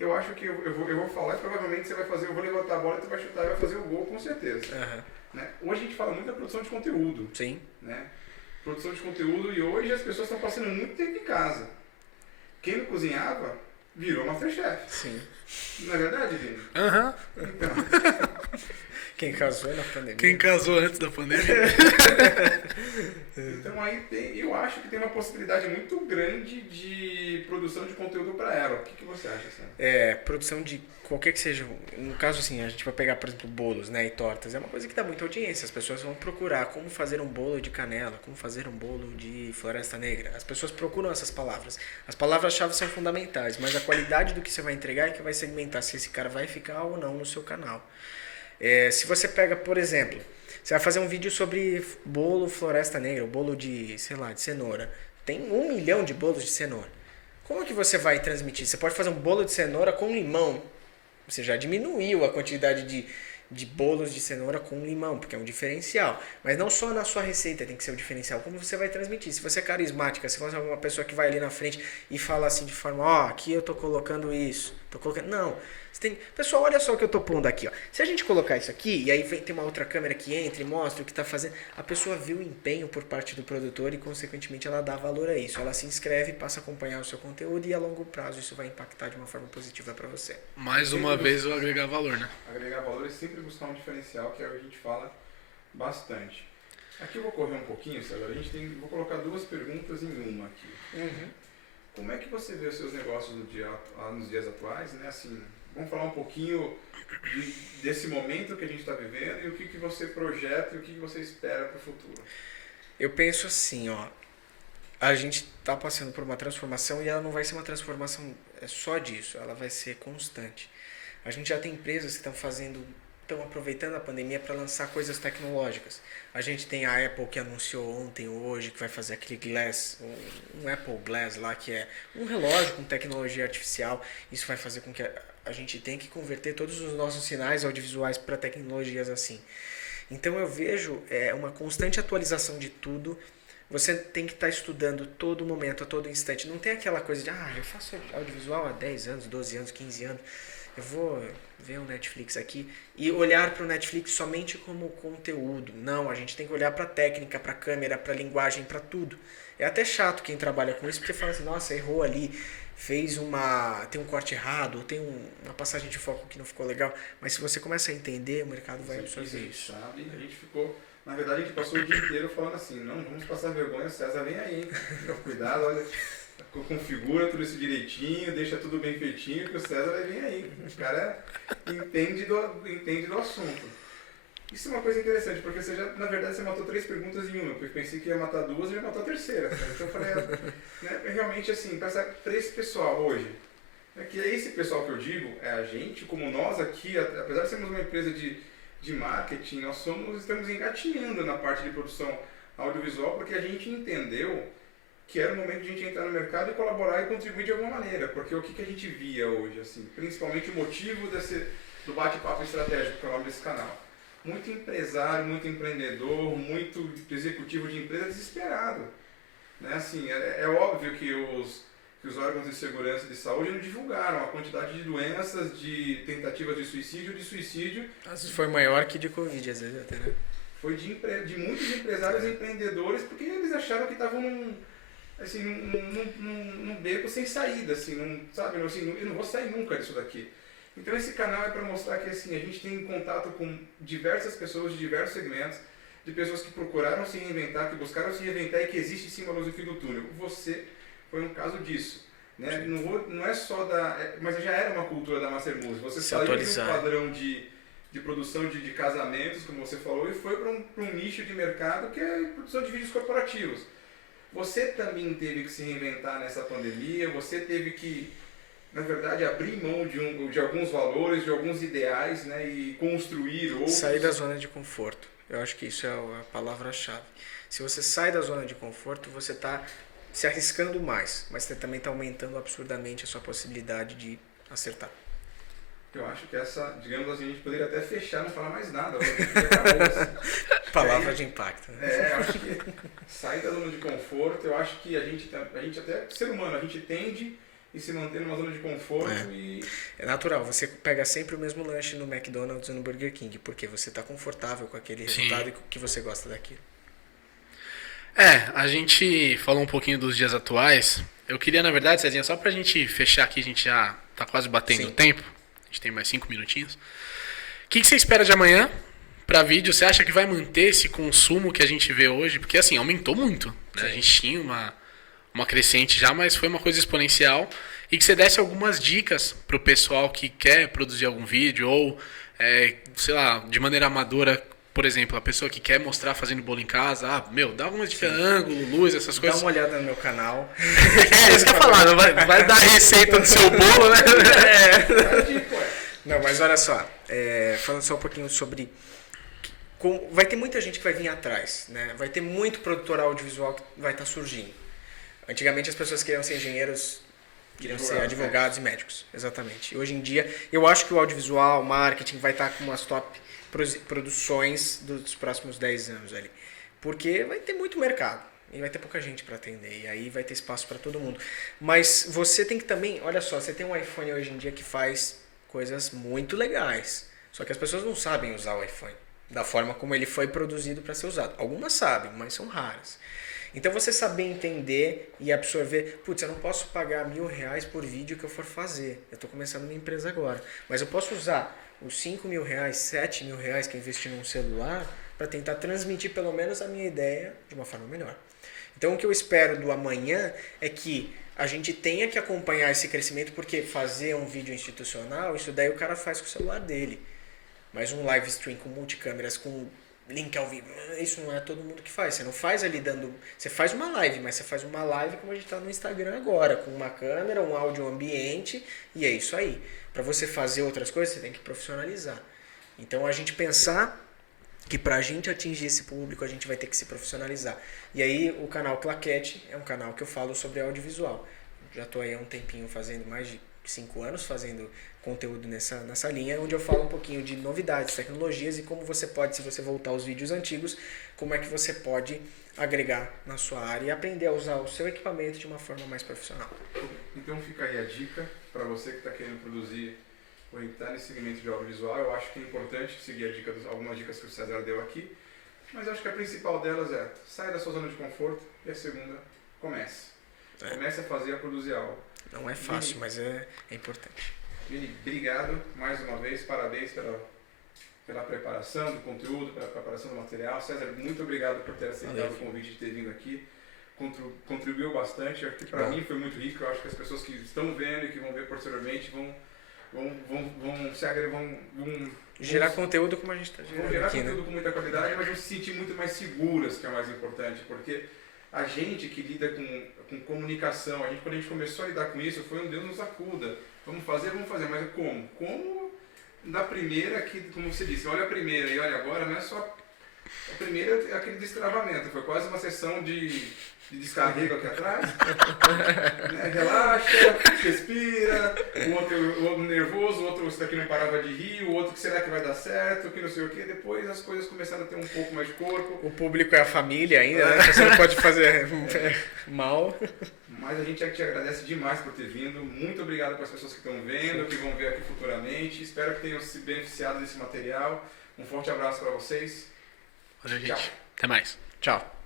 Eu acho que eu vou falar e provavelmente você vai fazer, eu vou levantar a bola e você vai chutar e vai fazer o gol com certeza. Né? Hoje a gente fala muito da produção de conteúdo. Sim. Né? Produção de conteúdo, e hoje as pessoas estão passando muito tempo em casa. Quem não cozinhava virou Masterchef. Sim. Não é verdade, Vini? Então. Quem casou na pandemia. Quem casou antes da pandemia. Então aí eu acho que tem uma possibilidade muito grande de produção de conteúdo para ela. O que você acha, Sam? Produção de qualquer que seja. No caso, assim, a gente vai pegar, por exemplo, bolos, né, e tortas. É uma coisa que dá muita audiência. As pessoas vão procurar como fazer um bolo de canela, como fazer um bolo de floresta negra. As pessoas procuram essas palavras. As palavras-chave são fundamentais, mas a qualidade do que você vai entregar é que vai segmentar se esse cara vai ficar ou não no seu canal. Se você pega, por exemplo, você vai fazer um vídeo sobre bolo floresta negra, bolo de, sei lá, de cenoura. Tem 1 milhão de bolos de cenoura. Como que você vai transmitir? Você pode fazer um bolo de cenoura com limão. Você já diminuiu a quantidade de bolos de cenoura com limão, porque é um diferencial. Mas não só na sua receita tem que ser um diferencial, como você vai transmitir. Se você é carismática, se você é uma pessoa que vai ali na frente e fala assim de forma, aqui eu tô colocando isso, tô colocando... Não. Pessoal, olha só o que eu tô pondo aqui, ó. Se a gente colocar isso aqui, e aí tem uma outra câmera que entra e mostra o que tá fazendo, a pessoa vê o empenho por parte do produtor e, consequentemente, ela dá valor a isso. Ela se inscreve, passa a acompanhar o seu conteúdo e, a longo prazo, isso vai impactar de uma forma positiva para você. Mais uma vez, o agregar valor, né? Agregar valor é sempre buscar um diferencial, que é o que a gente fala bastante. Aqui eu vou correr um pouquinho, César. Vou colocar 2 perguntas em uma aqui. Como é que você vê os seus negócios nos dias atuais, né? Assim, vamos falar um pouquinho desse momento que a gente está vivendo e o que você projeta e o que você espera para o futuro. Eu penso assim, ó. A gente está passando por uma transformação e ela não vai ser uma transformação só disso, ela vai ser constante. A gente já tem empresas que estão aproveitando a pandemia para lançar coisas tecnológicas. A gente tem a Apple que anunciou ontem ou hoje que vai fazer aquele Glass, um Apple Glass lá, que é um relógio com tecnologia artificial. Isso vai fazer com que a gente tenha que converter todos os nossos sinais audiovisuais para tecnologias assim. Então eu vejo uma constante atualização de tudo. Você tem que estar estudando todo momento, a todo instante. Não tem aquela coisa de, eu faço audiovisual há 10 anos, 12 anos, 15 anos. Eu vou ver o Netflix aqui e olhar para o Netflix somente como conteúdo. Não, a gente tem que olhar para a técnica, para a câmera, para a linguagem, para tudo. É até chato quem trabalha com isso, porque fala assim, nossa, errou ali, tem um corte errado, ou tem uma passagem de foco que não ficou legal. Mas se você começa a entender, o mercado vai absorver isso. Sabe? A gente ficou... Na verdade, a gente passou o dia inteiro falando assim, não vamos passar vergonha, o César vem aí, hein? Cuidado, olha, configura tudo isso direitinho, deixa tudo bem feitinho, que o César vai vir aí. O cara entende do assunto. Isso é uma coisa interessante, porque na verdade, você matou 3 perguntas em uma, porque eu pensei que ia matar 2 e ia matar a terceira. Então eu falei, né, realmente assim, para esse pessoal hoje, que é esse pessoal que eu digo, é a gente, como nós aqui, apesar de sermos uma empresa de marketing, nós estamos engatinhando na parte de produção audiovisual, porque a gente entendeu que era o momento de a gente entrar no mercado e colaborar e contribuir de alguma maneira, porque o que a gente via hoje, assim, principalmente o motivo do bate-papo estratégico, que é o nome desse canal. Muito empresário, muito empreendedor, muito executivo de empresa desesperado. Né? Assim, é óbvio que os órgãos de segurança e de saúde não divulgaram a quantidade de doenças, de tentativas de suicídio. Às vezes foi maior que de Covid, às vezes até, né? Foi de muitos empresários e empreendedores, porque eles acharam que estavam num beco sem saída, assim, sabe? Assim, eu não vou sair nunca disso daqui. Então esse canal é para mostrar que assim, a gente tem contato com diversas pessoas de diversos segmentos, de pessoas que procuraram se reinventar, que buscaram se reinventar e que existe sim uma luz no fim do túnel. Você foi um caso disso. Né? Não é só mas já era uma cultura da Master Music. Você saiu de um padrão de produção de casamentos, como você falou, e foi para um nicho de mercado que é produção de vídeos corporativos. Você também teve que se reinventar nessa pandemia, você teve que, na verdade, abrir mão de alguns valores, de alguns ideais, né, e construir outros. Sair da zona de conforto. Eu acho que isso é a palavra-chave. Se você sai da zona de conforto, você está se arriscando mais, mas você também está aumentando absurdamente a sua possibilidade de acertar. Eu acho que digamos assim, a gente poderia até fechar, não falar mais nada. Acabou, assim. Palavra de impacto. Né? Eu acho que sair da zona de conforto, eu acho que a gente até, ser humano, a gente tende e se manter numa zona de conforto É natural, você pega sempre o mesmo lanche no McDonald's ou no Burger King, porque você está confortável com aquele resultado e que você gosta daquilo. A gente falou um pouquinho dos dias atuais. Eu queria, na verdade, Cezinha, só pra gente fechar aqui, a gente já tá quase batendo o tempo. A gente tem mais 5 minutinhos. O que você espera de amanhã para vídeo? Você acha que vai manter esse consumo que a gente vê hoje? Porque, assim, aumentou muito. Né? A gente tinha uma crescente já, mas foi uma coisa exponencial. E que você desse algumas dicas pro pessoal que quer produzir algum vídeo ou, sei lá, de maneira amadora. Por exemplo, a pessoa que quer mostrar fazendo bolo em casa, dá algumas dicas, ângulo, luz, essas coisas. Dá uma olhada no meu canal. Isso que eu ia falar, não vai dar a receita do seu bolo, né? Não, mas olha só, falando só um pouquinho sobre... vai ter muita gente que vai vir atrás, né? Vai ter muito produtor audiovisual que vai estar surgindo. Antigamente as pessoas queriam ser engenheiros, queriam ser advogados e médicos, exatamente. E hoje em dia, eu acho que o audiovisual, o marketing vai estar com umas top produções dos próximos 10 anos ali. Porque vai ter muito mercado e vai ter pouca gente para atender. E aí vai ter espaço para todo mundo. Mas você tem que também, olha só, você tem um iPhone hoje em dia que faz coisas muito legais. Só que as pessoas não sabem usar o iPhone da forma como ele foi produzido para ser usado. Algumas sabem, mas são raras. Então você saber entender e absorver, putz, eu não posso pagar R$1.000 por vídeo que eu for fazer. Eu estou começando minha empresa agora. Mas eu posso usar os R$5.000, R$7.000 que eu investi num celular para tentar transmitir pelo menos a minha ideia de uma forma melhor. Então o que eu espero do amanhã é que a gente tenha que acompanhar esse crescimento, porque fazer um vídeo institucional, isso daí o cara faz com o celular dele. Mas um live stream com multicâmeras, com link ao vivo, isso não é todo mundo que faz. Você não faz ali dando... Você faz uma live, mas você faz uma live como a gente está no Instagram agora, com uma câmera, um áudio ambiente, e é isso aí. Para você fazer outras coisas, você tem que profissionalizar. Então a gente pensar que para a gente atingir esse público, a gente vai ter que se profissionalizar. E aí o canal Claquete é um canal que eu falo sobre audiovisual. Já estou aí há um tempinho fazendo, mais de 5 anos, fazendo conteúdo nessa linha, onde eu falo um pouquinho de novidades, tecnologias e como você pode, se você voltar aos vídeos antigos, como é que você pode agregar na sua área e aprender a usar o seu equipamento de uma forma mais profissional. Então fica aí a dica para você que está querendo produzir ou entrar nesse segmento de audiovisual. Eu acho que é importante seguir algumas dicas que o César deu aqui, mas eu acho que a principal delas é saia da sua zona de conforto e a segunda, comece. Comece a fazer, a produzir algo. Não é fácil, mas é importante. Vini, obrigado mais uma vez, parabéns pela preparação do conteúdo, pela preparação do material. César, muito obrigado por ter aceitado o convite de ter vindo aqui. Contribuiu bastante, acho que para mim foi muito rico. Eu acho que as pessoas que estão vendo e que vão ver posteriormente vão gerar conteúdo como a gente está gerando. Vão gerar aqui, conteúdo, né? com muita qualidade, mas vão se sentir muito mais seguras, que é o mais importante, porque a gente que lida com comunicação, quando a gente começou a lidar com isso, foi um Deus nos acuda. Vamos fazer, mas como? Como da primeira, que, como você disse, olha a primeira e olha agora, não é só a primeira, é aquele destravamento, foi quase uma sessão de descarrego aqui atrás, né? Relaxa, respira, o outro nervoso, o outro isso daqui não parava de rir, o outro que será que vai dar certo, que não sei o que, depois as coisas começaram a ter um pouco mais de corpo. O público é a família ainda, né? Você não pode fazer mal. Mas a gente te agradece demais por ter vindo, muito obrigado para as pessoas que estão vendo, que vão ver aqui futuramente, espero que tenham se beneficiado desse material, um forte abraço para vocês. Valeu, gente. Tchau. Até mais. Tchau.